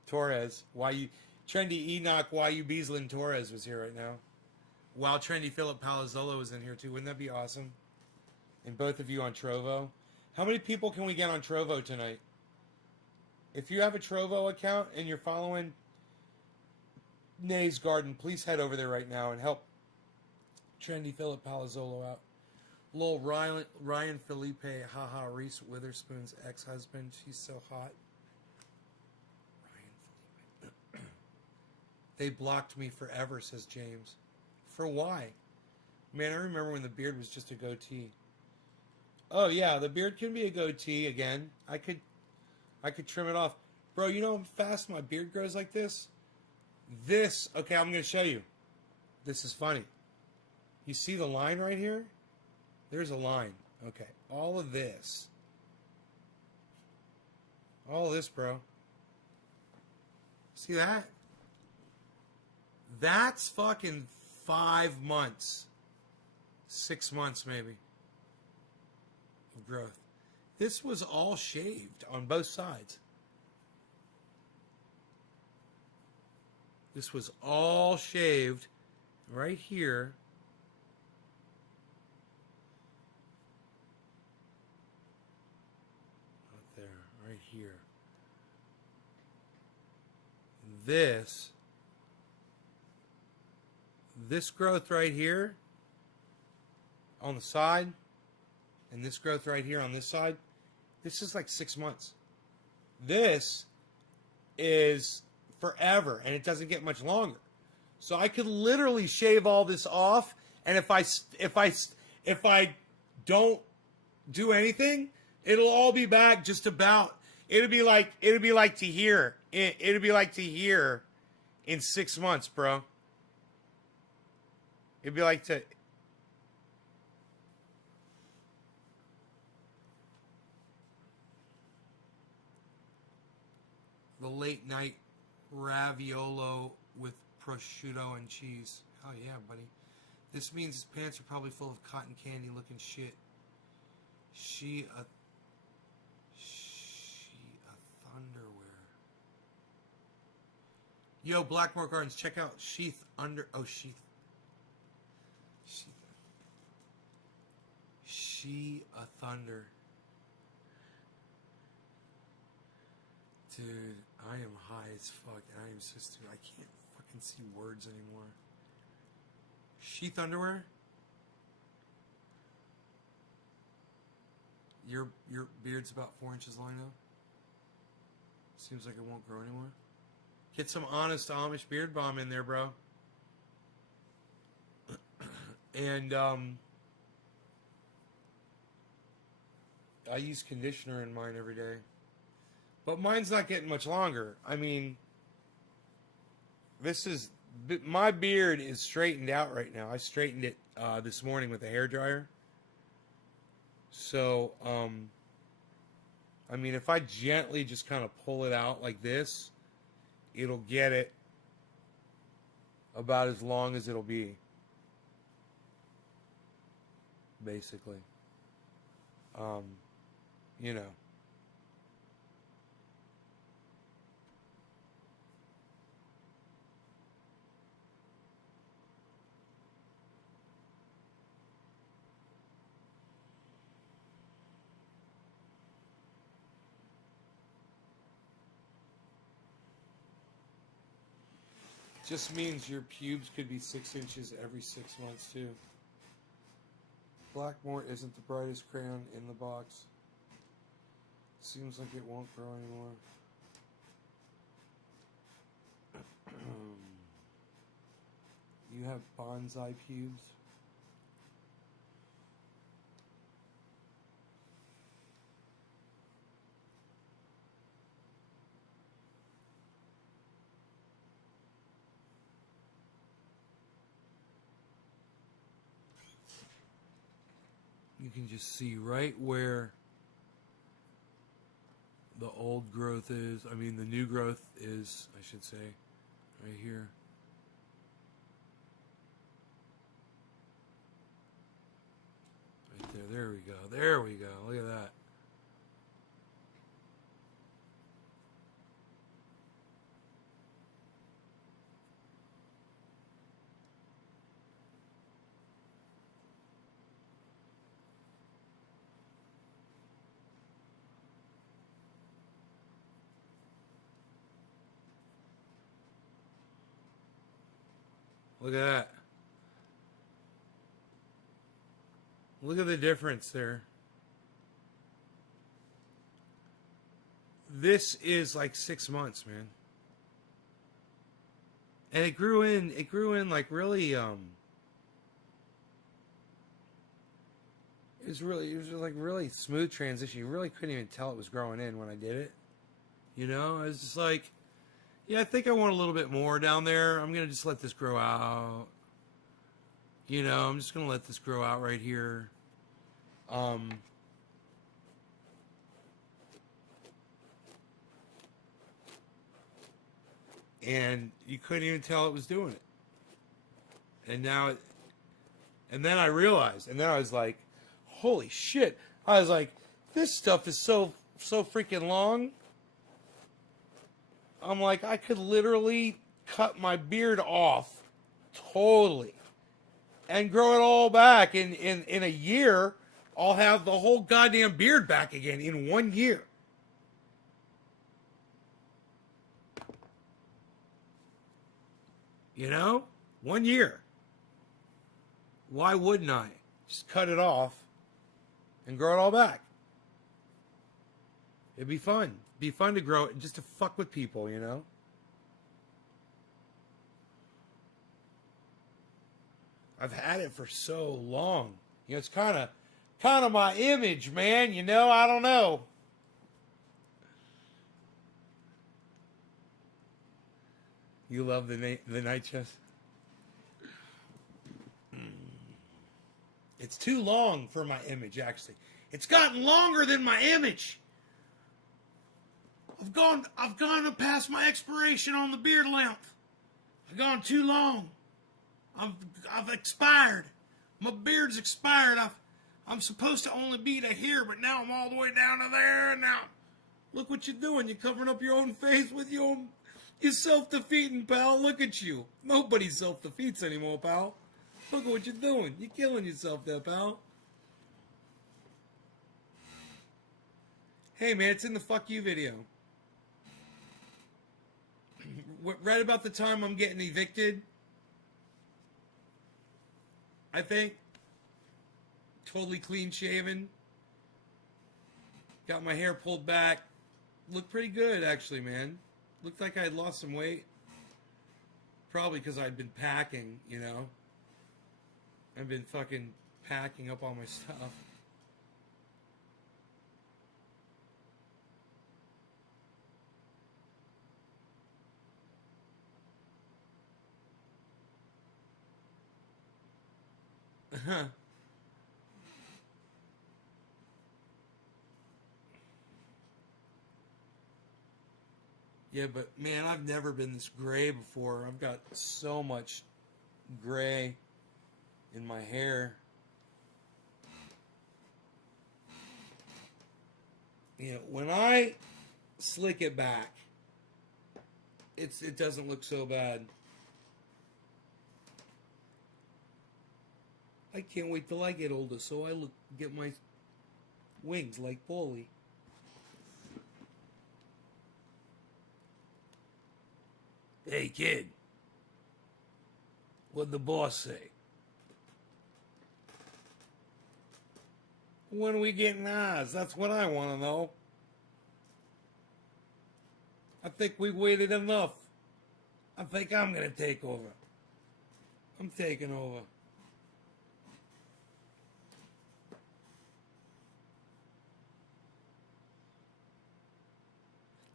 Torres, Trendy Enoch YU Beaslin Torres was here right now. While Trendy Philip Palazzolo was in here too. Wouldn't that be awesome? And both of you on Trovo. How many people can we get on Trovo tonight? If you have a Trovo account and you're following Nay's Garden, please head over there right now and help Trendy Philip Palazzolo out. Lil Ryan Felipe, haha, Reese Witherspoon's ex-husband. She's so hot. Ryan Felipe. They blocked me forever, says James. For why? Man, I remember when the beard was just a goatee. Oh yeah, the beard can be a goatee again. I could trim it off. Bro, you know how fast my beard grows like this? Okay, I'm going to show you. This is funny. You see the line right here? There's a line. Okay, all of this, bro. See that? That's fucking 5 months. 6 months, maybe, of growth. This was all shaved on both sides. This was all shaved right here. Right there, right here. This growth right here on the side, and this growth right here on this side, this is like 6 months. This is forever, and it doesn't get much longer. So I could literally shave all this off, and if I don't do anything, it'll all be back just about. It'll be like to here. It'll be like to here in 6 months, bro. It'd be like to. The late night raviolo with prosciutto and cheese. Oh yeah, buddy. This means his pants are probably full of cotton candy looking shit. She a thunderwear. Yo, Blackmore Gardens, check out Sheath Under. Oh, Sheath. She a thunder. Dude, I am high as fuck, and I am so stupid. I can't fucking see words anymore. Sheath underwear? Your beard's about 4 inches long now? Seems like it won't grow anymore. Get some honest Amish beard balm in there, bro. And, I use conditioner in mine every day. But mine's not getting much longer. I mean, my beard is straightened out right now. I straightened it this morning with a hairdryer. So, I mean, if I gently just kind of pull it out like this, it'll get it about as long as it'll be. Basically. You know. Just means your pubes could be 6 inches every 6 months, too. Blackmore isn't the brightest crayon in the box. Seems like it won't grow anymore. You have bonsai pubes? You can just see right where the old growth is. I mean, the new growth is, I should say, right here. Right there. There we go. There we go. Look at that. Look at that. Look at the difference there. This is like 6 months, man. And it grew in like really, it was like really smooth transition. You really couldn't even tell it was growing in when I did it. You know, I was just like, yeah, I think I want a little bit more down there. I'm going to just let this grow out. You know, I'm just going to let this grow out right here. And you couldn't even tell it was doing it. And now, and then I realized, and then I was like, holy shit. I was like, this stuff is so freaking long. I'm like, I could literally cut my beard off totally and grow it all back. In a year, I'll have the whole goddamn beard back again in 1 year. You know? 1 year. Why wouldn't I? Just cut it off and grow it all back. It'd be fun. Be fun to grow it just to fuck with people, you know? I've had it for so long. You know, it's kind of my image, man, you know? I don't know. You love the night chest? It's too long for my image, actually. It's gotten longer than my image. I've gone past my expiration on the beard length. I've gone too long. I've expired. My beard's expired. I'm supposed to only be to here, but now I'm all the way down to there. And now, look what you're doing. You're covering up your own face with your own. You're self-defeating, pal. Look at you. Nobody self-defeats anymore, pal. Look at what you're doing. You're killing yourself there, pal. Hey, man, it's in the fuck you video. Right about the time I'm getting evicted, I think. Totally clean shaven. Got my hair pulled back. Looked pretty good, actually, man. Looked like I had lost some weight. Probably because I'd been packing, you know. I've been fucking packing up all my stuff. Yeah, but man, I've never been this gray before. I've got so much gray in my hair. You know, when I slick it back, it doesn't look so bad. I can't wait till I get older so I get my wings like Paulie. Hey, kid. What'd the boss say? When are we getting ours? That's what I want to know. I think we waited enough. I think I'm going to take over. I'm taking over.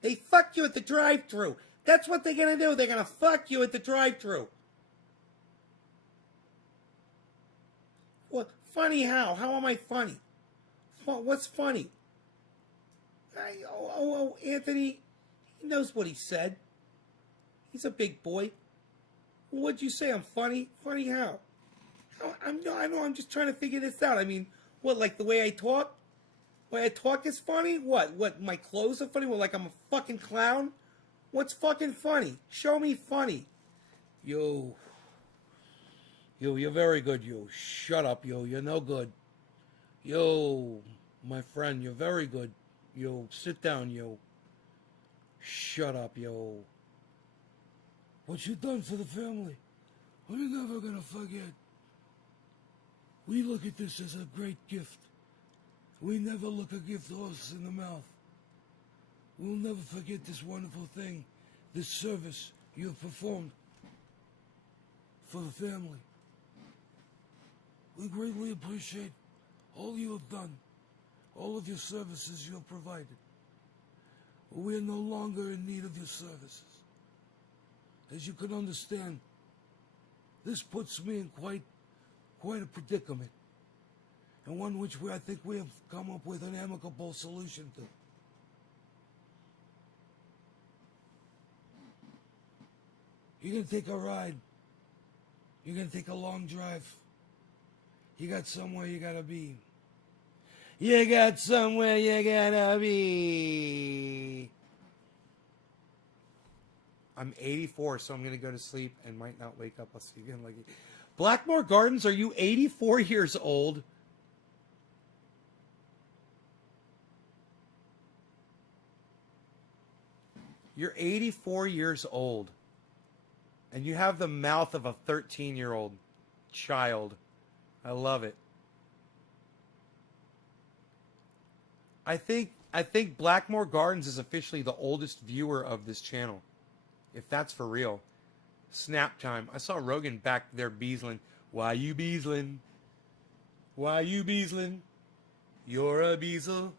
They fuck you at the drive-thru. That's what they're going to do. They're going to fuck you at the drive-thru. What? Funny how? How am I funny? What's funny? Anthony, he knows what he said. He's a big boy. What'd you say? I'm funny? Funny how? I know. I'm just trying to figure this out. I mean, what? Like the way I talk? The way I talk is funny? What? My clothes are funny? What? Like I'm a fucking clown? What's fucking funny? Show me funny. Yo, you're very good. Yo, shut up. Yo, you're no good. Yo, my friend, you're very good. Yo, sit down. Yo, shut up. Yo. What you done for the family, we're never gonna forget. We look at this as a great gift. We never look a gift horse in the mouth. We'll never forget this wonderful thing, this service you have performed for the family. We greatly appreciate all you have done, all of your services you have provided. We are no longer in need of your services. As you can understand, this puts me in quite a predicament, and one which I think we have come up with an amicable solution to. You're going to take a ride. You're going to take a long drive. You got somewhere you got to be. You got somewhere you got to be. I'm 84, so I'm going to go to sleep and might not wake up. I'll see you again. Like, Blackmore Gardens, are you 84 years old? You're 84 years old. And you have the mouth of a 13-year-old child. I love it. I think Blackmore Gardens is officially the oldest viewer of this channel. If that's for real. Snap time. I saw Rogan back there beasling. Why you beasling? Why you beasling? You're a beasel.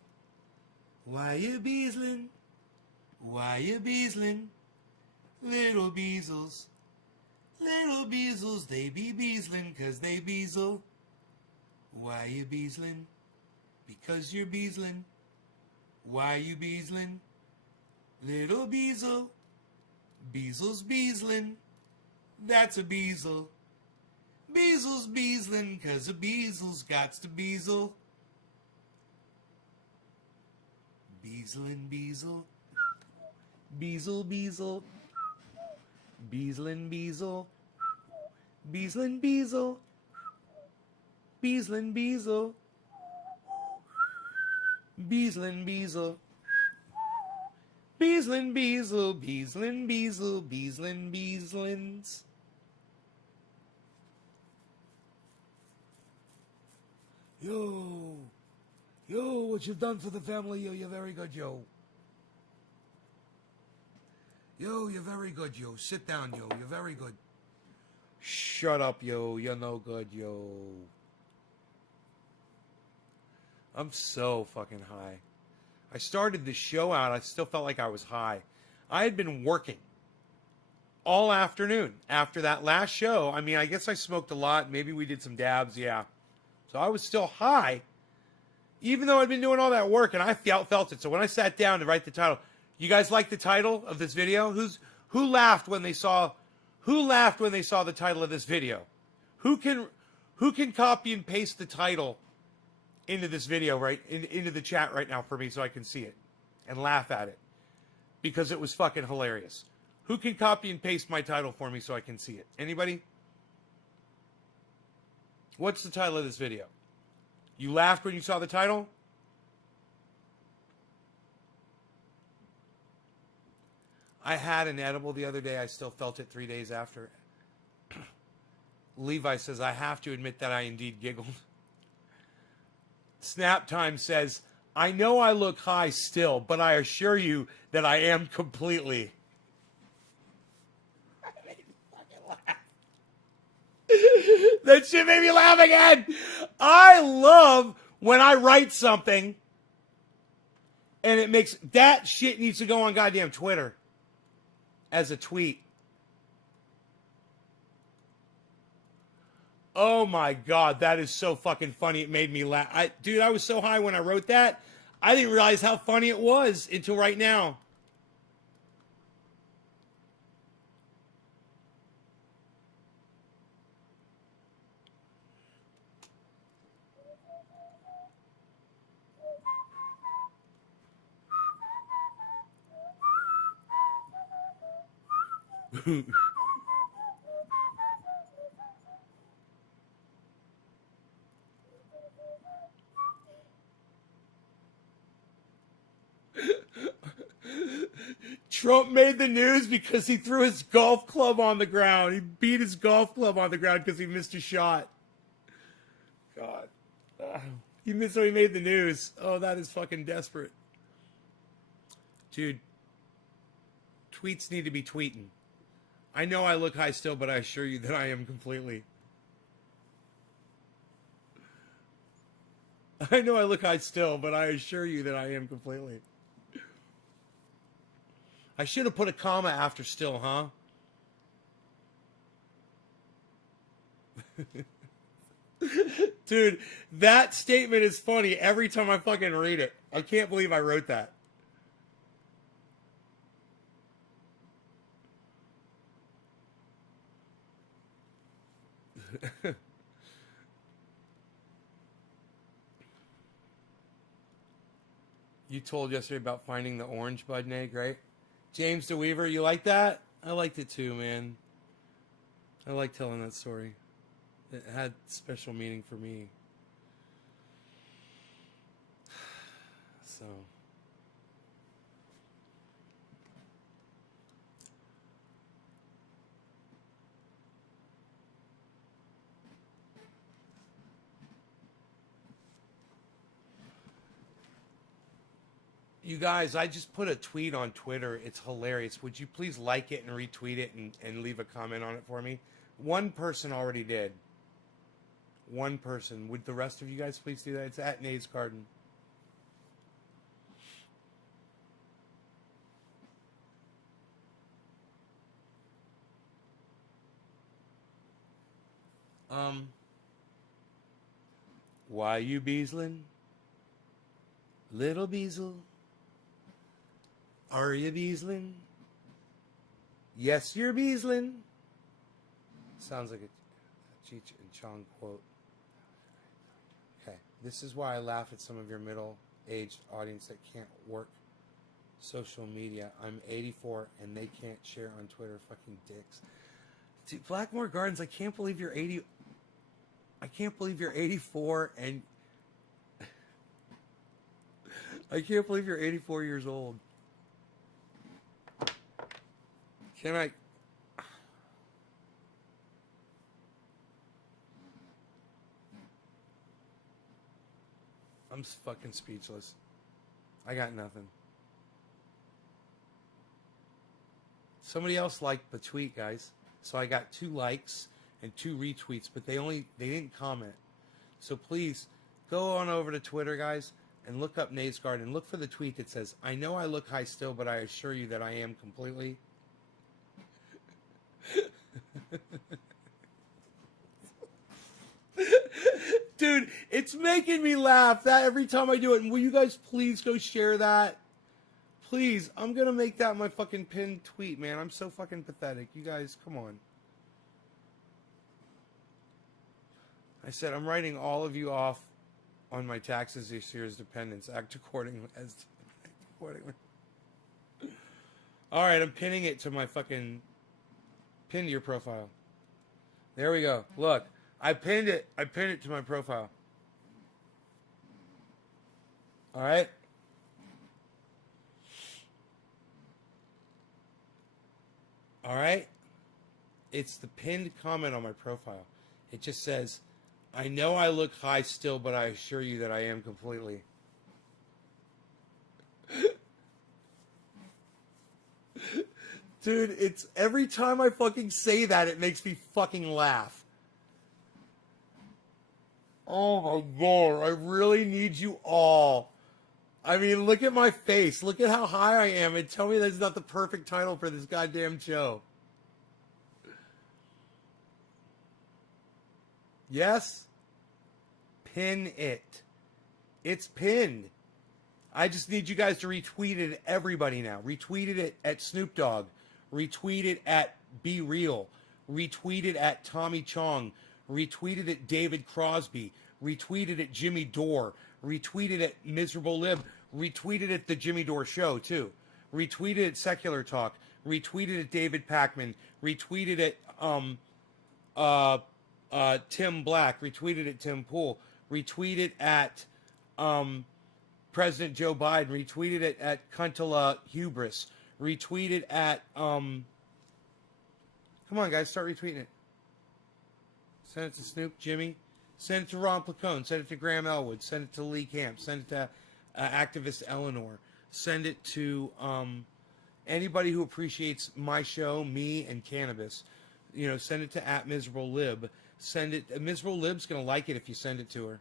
Why you beasling? Why you beasling? Little beasels. Little beasels, they be beasling 'cause they beasel. Why you beasling? Because you're beasling. Why you beasling? Little beasel. Beasel's beasling. That's a beasel. Beasel's beasling 'cause a beasel's gots to beasel. Beaslin' beasel. Beasel beasel. Beaslin' beasel. Beaslin' beasel. Beaslin' beasel. Beaslin' beasel. Beaslin' beasel. Beaslin' beasel. Beaslin' beaslins. Yo. Yo, what you've done for the family, yo, you're very good, yo. Yo, you're very good, yo. Sit down, yo. You're very good. Shut up, yo. You're no good, yo. I'm so fucking high. I started the show out. I still felt like I was high. I had been working all afternoon after that last show. I mean, I guess I smoked a lot. Maybe we did some dabs, yeah. So I was still high, even though I'd been doing all that work, and I felt it. So when I sat down to write the title, you guys like the title of this video? Who laughed when they saw the title of this video? Who can copy and paste the title into this video into the chat right now for me so I can see it and laugh at it? Because it was fucking hilarious. Who can copy and paste my title for me so I can see it? Anybody? What's the title of this video? You laughed when you saw the title? I had an edible the other day. I still felt it 3 days after. Levi says, I have to admit that I indeed giggled. Snap Time says, I know I look high still, but I assure you that I am completely. That shit made me laugh again. I love when I write something and it makes that shit needs to go on goddamn Twitter as a tweet. Oh my God, that is so fucking funny. It made me laugh. Dude, I was so high when I wrote that. I didn't realize how funny it was until right now. Trump made the news because he threw his golf club on the ground. He beat his golf club on the ground because he missed a shot. God. He missed, so he made the news. Oh, that is fucking desperate. Dude, tweets need to be tweeting. I know I look high still, but I assure you that I am completely. I know I look high still, but I assure you that I am completely. I should have put a comma after still, huh? Dude, that statement is funny every time I fucking read it. I can't believe I wrote that. You told yesterday about finding the orange bud egg, right? James DeWeaver, you like that? I liked it too, man. I like telling that story. It had special meaning for me. So. You guys, I just put a tweet on Twitter. It's hilarious. Would you please like it and retweet it and leave a comment on it for me? One person already did. One person. Would the rest of you guys please do that? It's at Nays Garden. Why you beasling? Little Beazle? Are you beasling? Yes, you're beasling. Sounds like a Cheech and Chong quote. Okay, this is why I laugh at some of your middle-aged audience that can't work social media. I'm 84 and they can't share on Twitter. Fucking dicks. Dude, Blackmore Gardens, I can't believe you're 80. I can't believe you're 84 and I can't believe you're 84 years old. Can I? I'm fucking speechless. I got nothing. Somebody else liked the tweet, guys. So I got 2 likes and 2 retweets, but they didn't comment. So please go on over to Twitter, guys, and look up Nate's Garden. Look for the tweet that says, I know I look high still, but I assure you that I am completely. Dude, it's making me laugh that every time I do it. And will you guys please go share that? Please, I'm going to make that my fucking pinned tweet, man. I'm so fucking pathetic. You guys, come on. I said, I'm writing all of you off on my taxes this year as dependents. Act accordingly. All right, I'm pinning it to my fucking... Pin to your profile. There we go. Look, I pinned it. I pinned it to my profile. All right. All right. It's the pinned comment on my profile. It just says, I know I look high still, but I assure you that I am completely. Dude, it's every time I fucking say that, it makes me fucking laugh. Oh my God, I really need you all. I mean, look at my face. Look at how high I am and tell me that's not the perfect title for this goddamn show. Yes? Pin it. It's pinned. I just need you guys to retweet it at everybody now. Retweet it at Snoop Dogg. Retweet it at Be Real. Retweet it at Tommy Chong. Retweet it at David Crosby. Retweet it at Jimmy Dore. Retweet it at Miserable Lib. Retweet it at the Jimmy Dore Show, too. Retweet it at Secular Talk. Retweet it at David Pakman. Retweet it at Tim Black. Retweet it at Tim Pool. Retweet it at President Joe Biden. Retweet it at Kuntala Hubris. Retweet it at come on, guys, start retweeting it. Send it to Snoop, Jimmy. Send it to Ron Placone. Send it to Graham Elwood. Send it to Lee Camp. Send it to activist Eleanor. Send it to anybody who appreciates my show, me, and cannabis. You know, send it to at Miserable Lib. Send it. Miserable Lib's gonna like it if you send it to her.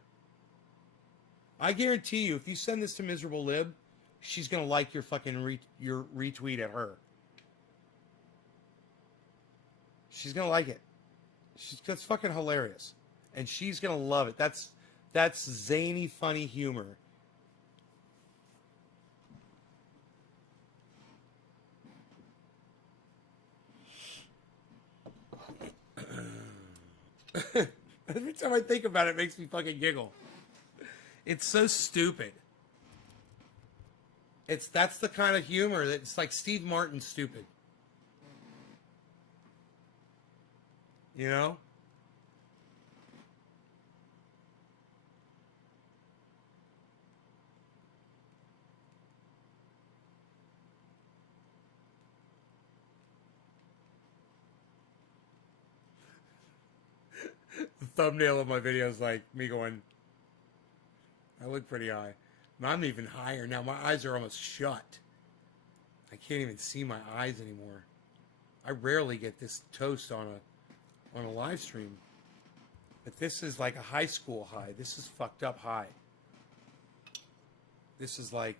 I guarantee you, if you send this to Miserable Lib, she's gonna like your fucking your retweet at her. She's gonna like it. That's fucking hilarious, and she's gonna love it. That's zany, funny humor. Every time I think about it, it makes me fucking giggle. It's so stupid. That's the kind of humor that's like Steve Martin stupid. You know? The thumbnail of my video is like me going, I look pretty high. I'm even higher now. My eyes are almost shut. I can't even see my eyes anymore. I rarely get this toast on a live stream. But this is like a high school high. This is fucked up high. This is like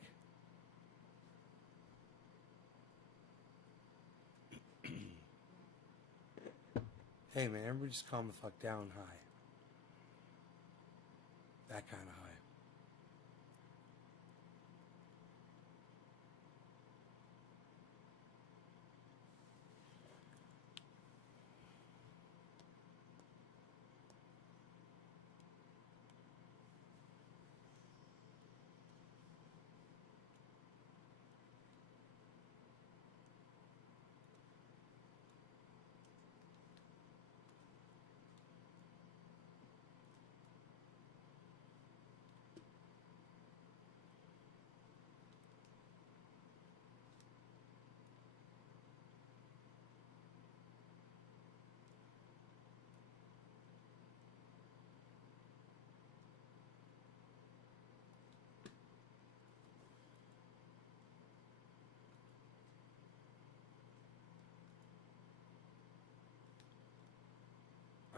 hey man, everybody just calm the fuck down high. That kind of high.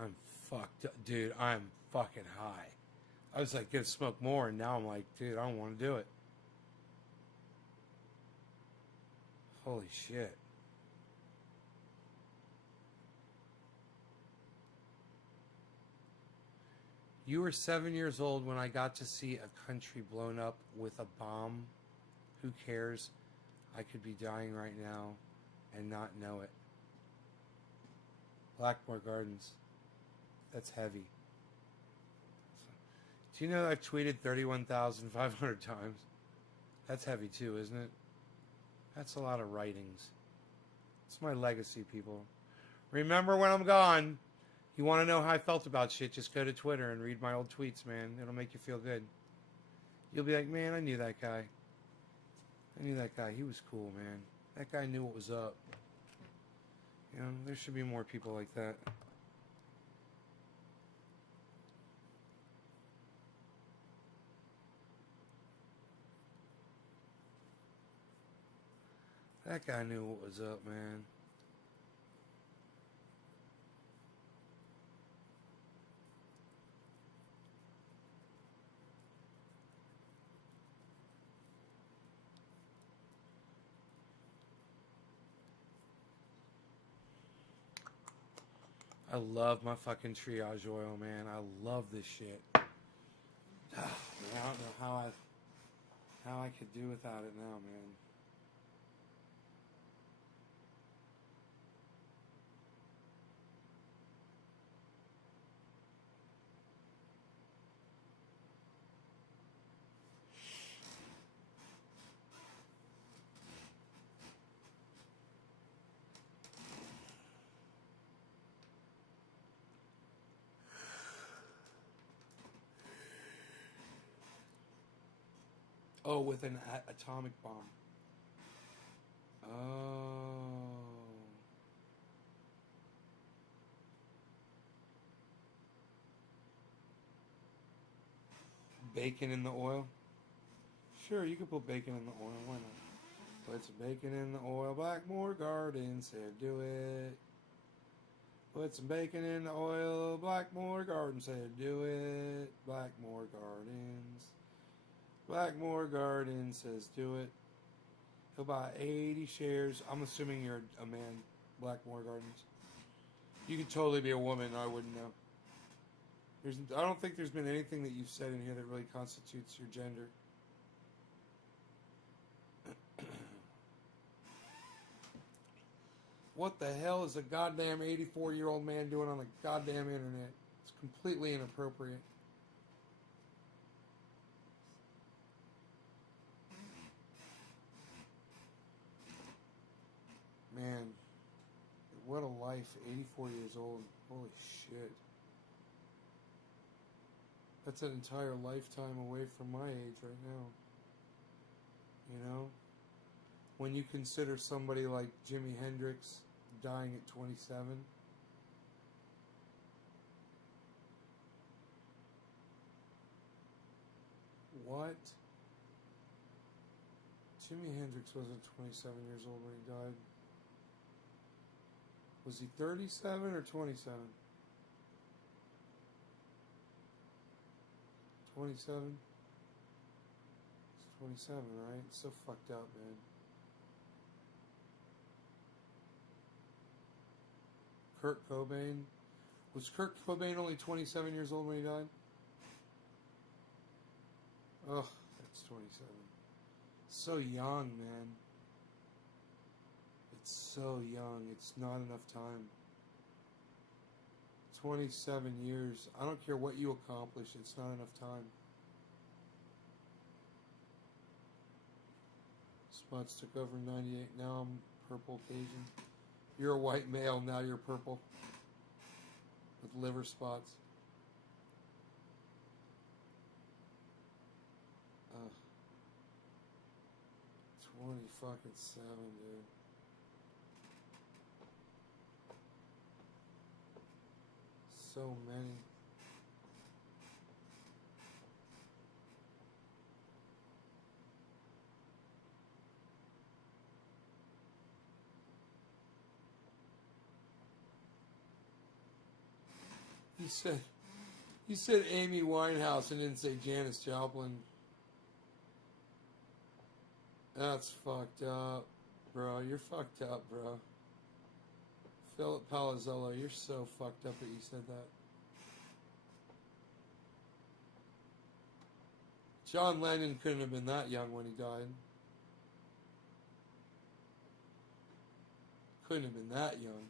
I'm fucked up. Dude, I'm fucking high. I was like, gonna smoke more, and now I'm like, dude, I don't want to do it. Holy shit. You were 7 years old when I got to see a country blown up with a bomb. Who cares? I could be dying right now and not know it. Blackmore Gardens. That's heavy. Do you know I've tweeted 31,500 times? That's heavy too, isn't it? That's a lot of writings. It's my legacy, people. Remember when I'm gone. You want to know how I felt about shit, just go to Twitter and read my old tweets, man. It'll make you feel good. You'll be like, man, I knew that guy. I knew that guy. He was cool, man. That guy knew what was up. You know, there should be more people like that. That guy knew what was up, man. I love my fucking triage oil, man. I love this shit. Man, I don't know how I could do without it now, man. Oh, with an atomic bomb. Oh. Bacon in the oil? Sure, you could put bacon in the oil. Why not? Put some bacon in the oil. Blackmore Gardens said do it. Put some bacon in the oil. Blackmore Gardens said do it. Blackmore Gardens. Blackmore Gardens says do it. He'll buy 80 shares. I'm assuming you're a man, Blackmore Gardens. You could totally be a woman. I wouldn't know. I don't think there's been anything that you've said in here that really constitutes your gender. What the hell is a goddamn 84-year-old man doing on the goddamn internet? It's completely inappropriate. Man, what a life. 84 years old. Holy shit. That's an entire lifetime away from my age right now. You know? When you consider somebody like Jimi Hendrix dying at 27. What? Jimi Hendrix wasn't 27 years old when he died. Was he 37 or 27? 27? It's 27, right? It's so fucked up, man. Kurt Cobain. Was Kurt Cobain only 27 years old when he died? Oh, that's 27. So young, man. It's so young. It's not enough time. 27 years. I don't care what you accomplish. It's not enough time. Spots took over 98. Now I'm purple Cajun. You're a white male. Now you're purple. With liver spots. 20 fucking 7, dude. So many. You said Amy Winehouse and didn't say Janis Joplin. That's fucked up, bro. You're fucked up, bro. Philip Palazzolo, you're so fucked up that you said that. John Lennon couldn't have been that young when he died. Couldn't have been that young.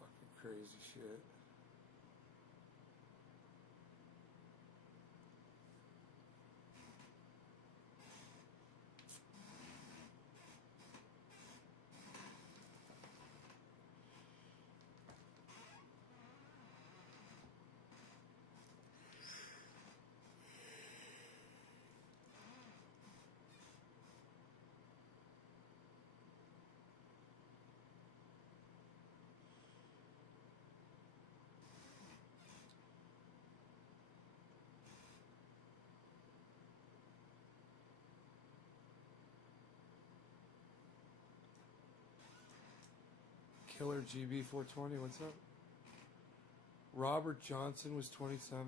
Fucking crazy shit. Killer GB420, what's up? Robert Johnson was 27.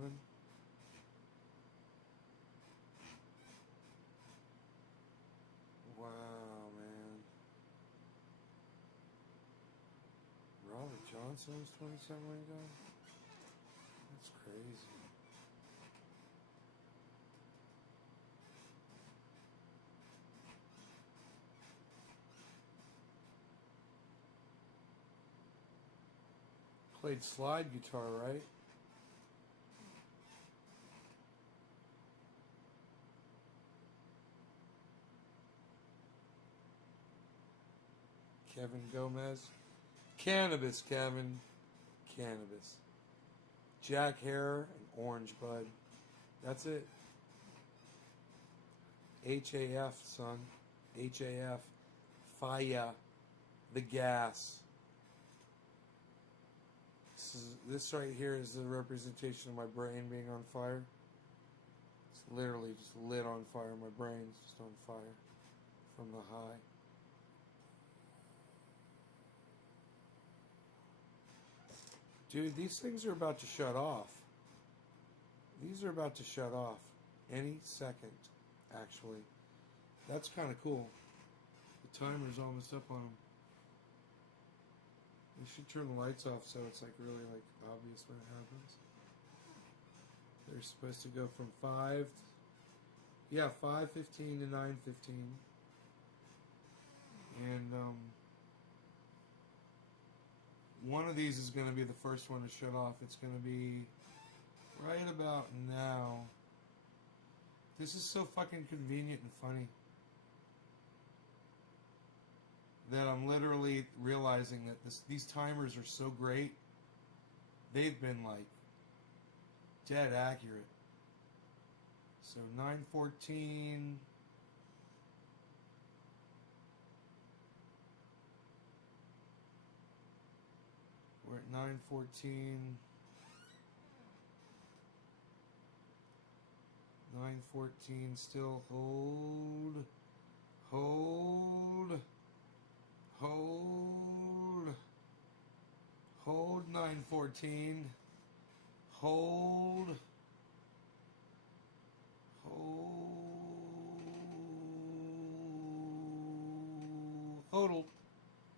Wow, man. Robert Johnson was 27 when he died? That's crazy. Played slide guitar, right? Kevin Gomez. Cannabis, Kevin. Cannabis. Jack Hare and Orange Bud. That's it. HAF, son. HAF. Fire. The gas. This right here is the representation of my brain being on fire. It's literally just lit on fire. My brain's just on fire from the high. Dude, these things are about to shut off. These are about to shut off any second, actually. That's kind of cool. The timer's almost up on them. We should turn the lights off so it's like really like obvious when it happens. They're supposed to go from 5:15 to 9:15. And one of these is going to be the first one to shut off. It's going to be right about now. This is so fucking convenient and funny that I'm literally realizing that these timers are so great. They've been like dead accurate. So 9:14. We're at 9:14. 9:14. Still hold. Hold. Hold. Hold 9:14. Hold. Hold.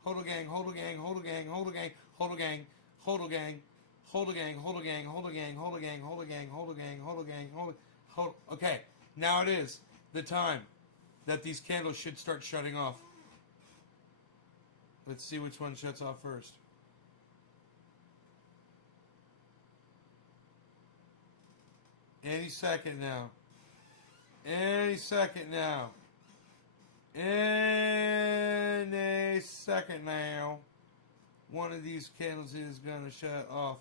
Hold a gang, hold a gang, hold a gang, hold a gang, hold a gang, hold a gang, hold a gang, hold a gang, hold a gang, hold a gang, hold a gang, hold a gang, hold a gang, hold. Okay, now it is the time that these candles should start shutting off. Let's see which one shuts off first. Any second now. Any second now. Any second now. One of these candles is gonna shut off.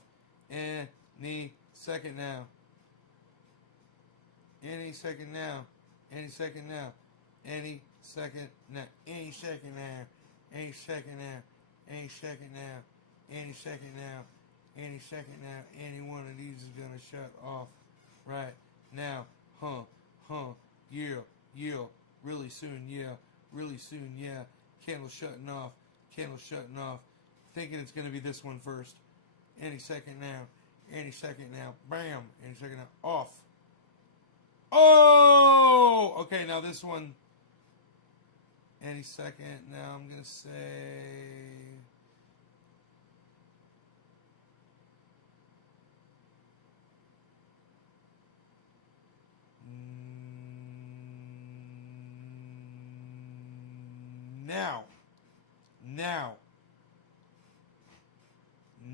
Any second now. Any second now. Any second now. Any second now. Any second now. Any second now. Any second now. Any second now. Any second now. Any one of these is gonna shut off right now. Yeah. Really soon, yeah. Really soon, yeah. Candle shutting off. Candle shutting off. Thinking it's gonna be this one first. Any second now. Any second now. Bam. Any second now. Off. Oh! Okay, now this one. Any second now. I'm gonna say.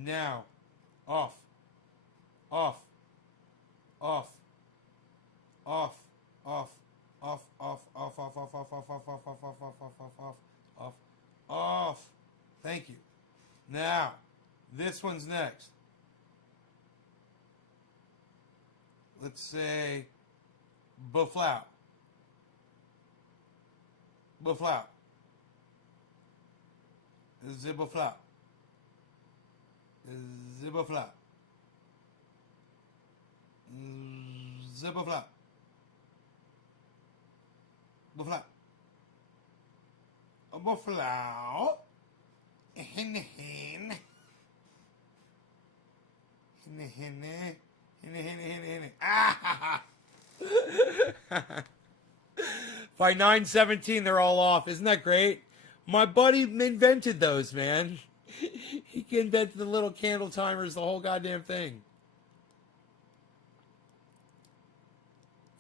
Now. Off. Off. Off. Off. Off. Off. Off. Off. Off. Off. Off. Off. Off. Off. Off. Off. Off. Off. Off. Thank you. Now, this one's next. Let's say Buflout. Buflout. Zibberflap. Zibberflap. Zibberflap. Buflap. A buffalo. By 9:17, they're all off. Isn't that great? My buddy invented those, man. He invented the little candle timers, the whole goddamn thing.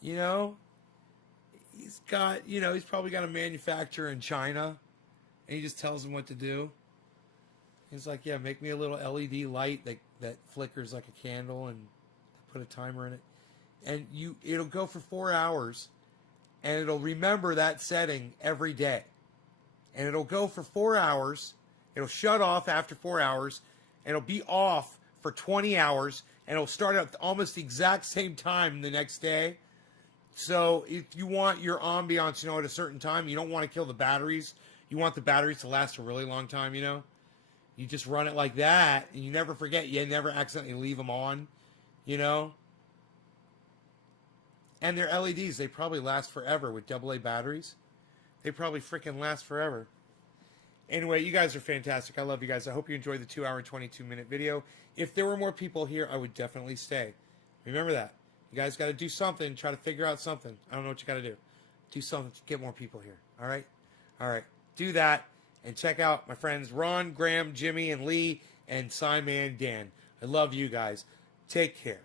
You know? He's got, he's probably got a manufacturer in China, and he just tells him what to do. He's like, yeah, make me a little LED light that flickers like a candle, and put a timer in it. And it'll go for 4 hours, and it'll remember that setting every day. And it'll go for 4 hours. It'll shut off after 4 hours, and it'll be off for 20 hours, and it'll start at almost the exact same time the next day. So if you want your ambiance, at a certain time, you don't want to kill the batteries. You want the batteries to last a really long time, You just run it like that, and you never forget. You never accidentally leave them on, And they're LEDs. They probably last forever with AA batteries. They probably freaking last forever. Anyway, you guys are fantastic. I love you guys. I hope you enjoyed the 2 hour and 22-minute video. If there were more people here, I would definitely stay. Remember that. You guys got to do something. Try to figure out something. I don't know what you got to do. Do something to get more people here. All right? All right. Do that. And check out my friends Ron, Graham, Jimmy, and Lee, and Simon, Dan. I love you guys. Take care.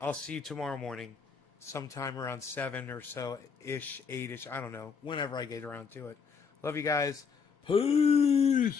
I'll see you tomorrow morning, sometime around 7 or so-ish, 8-ish. I don't know. Whenever I get around to it. Love you guys. Peace.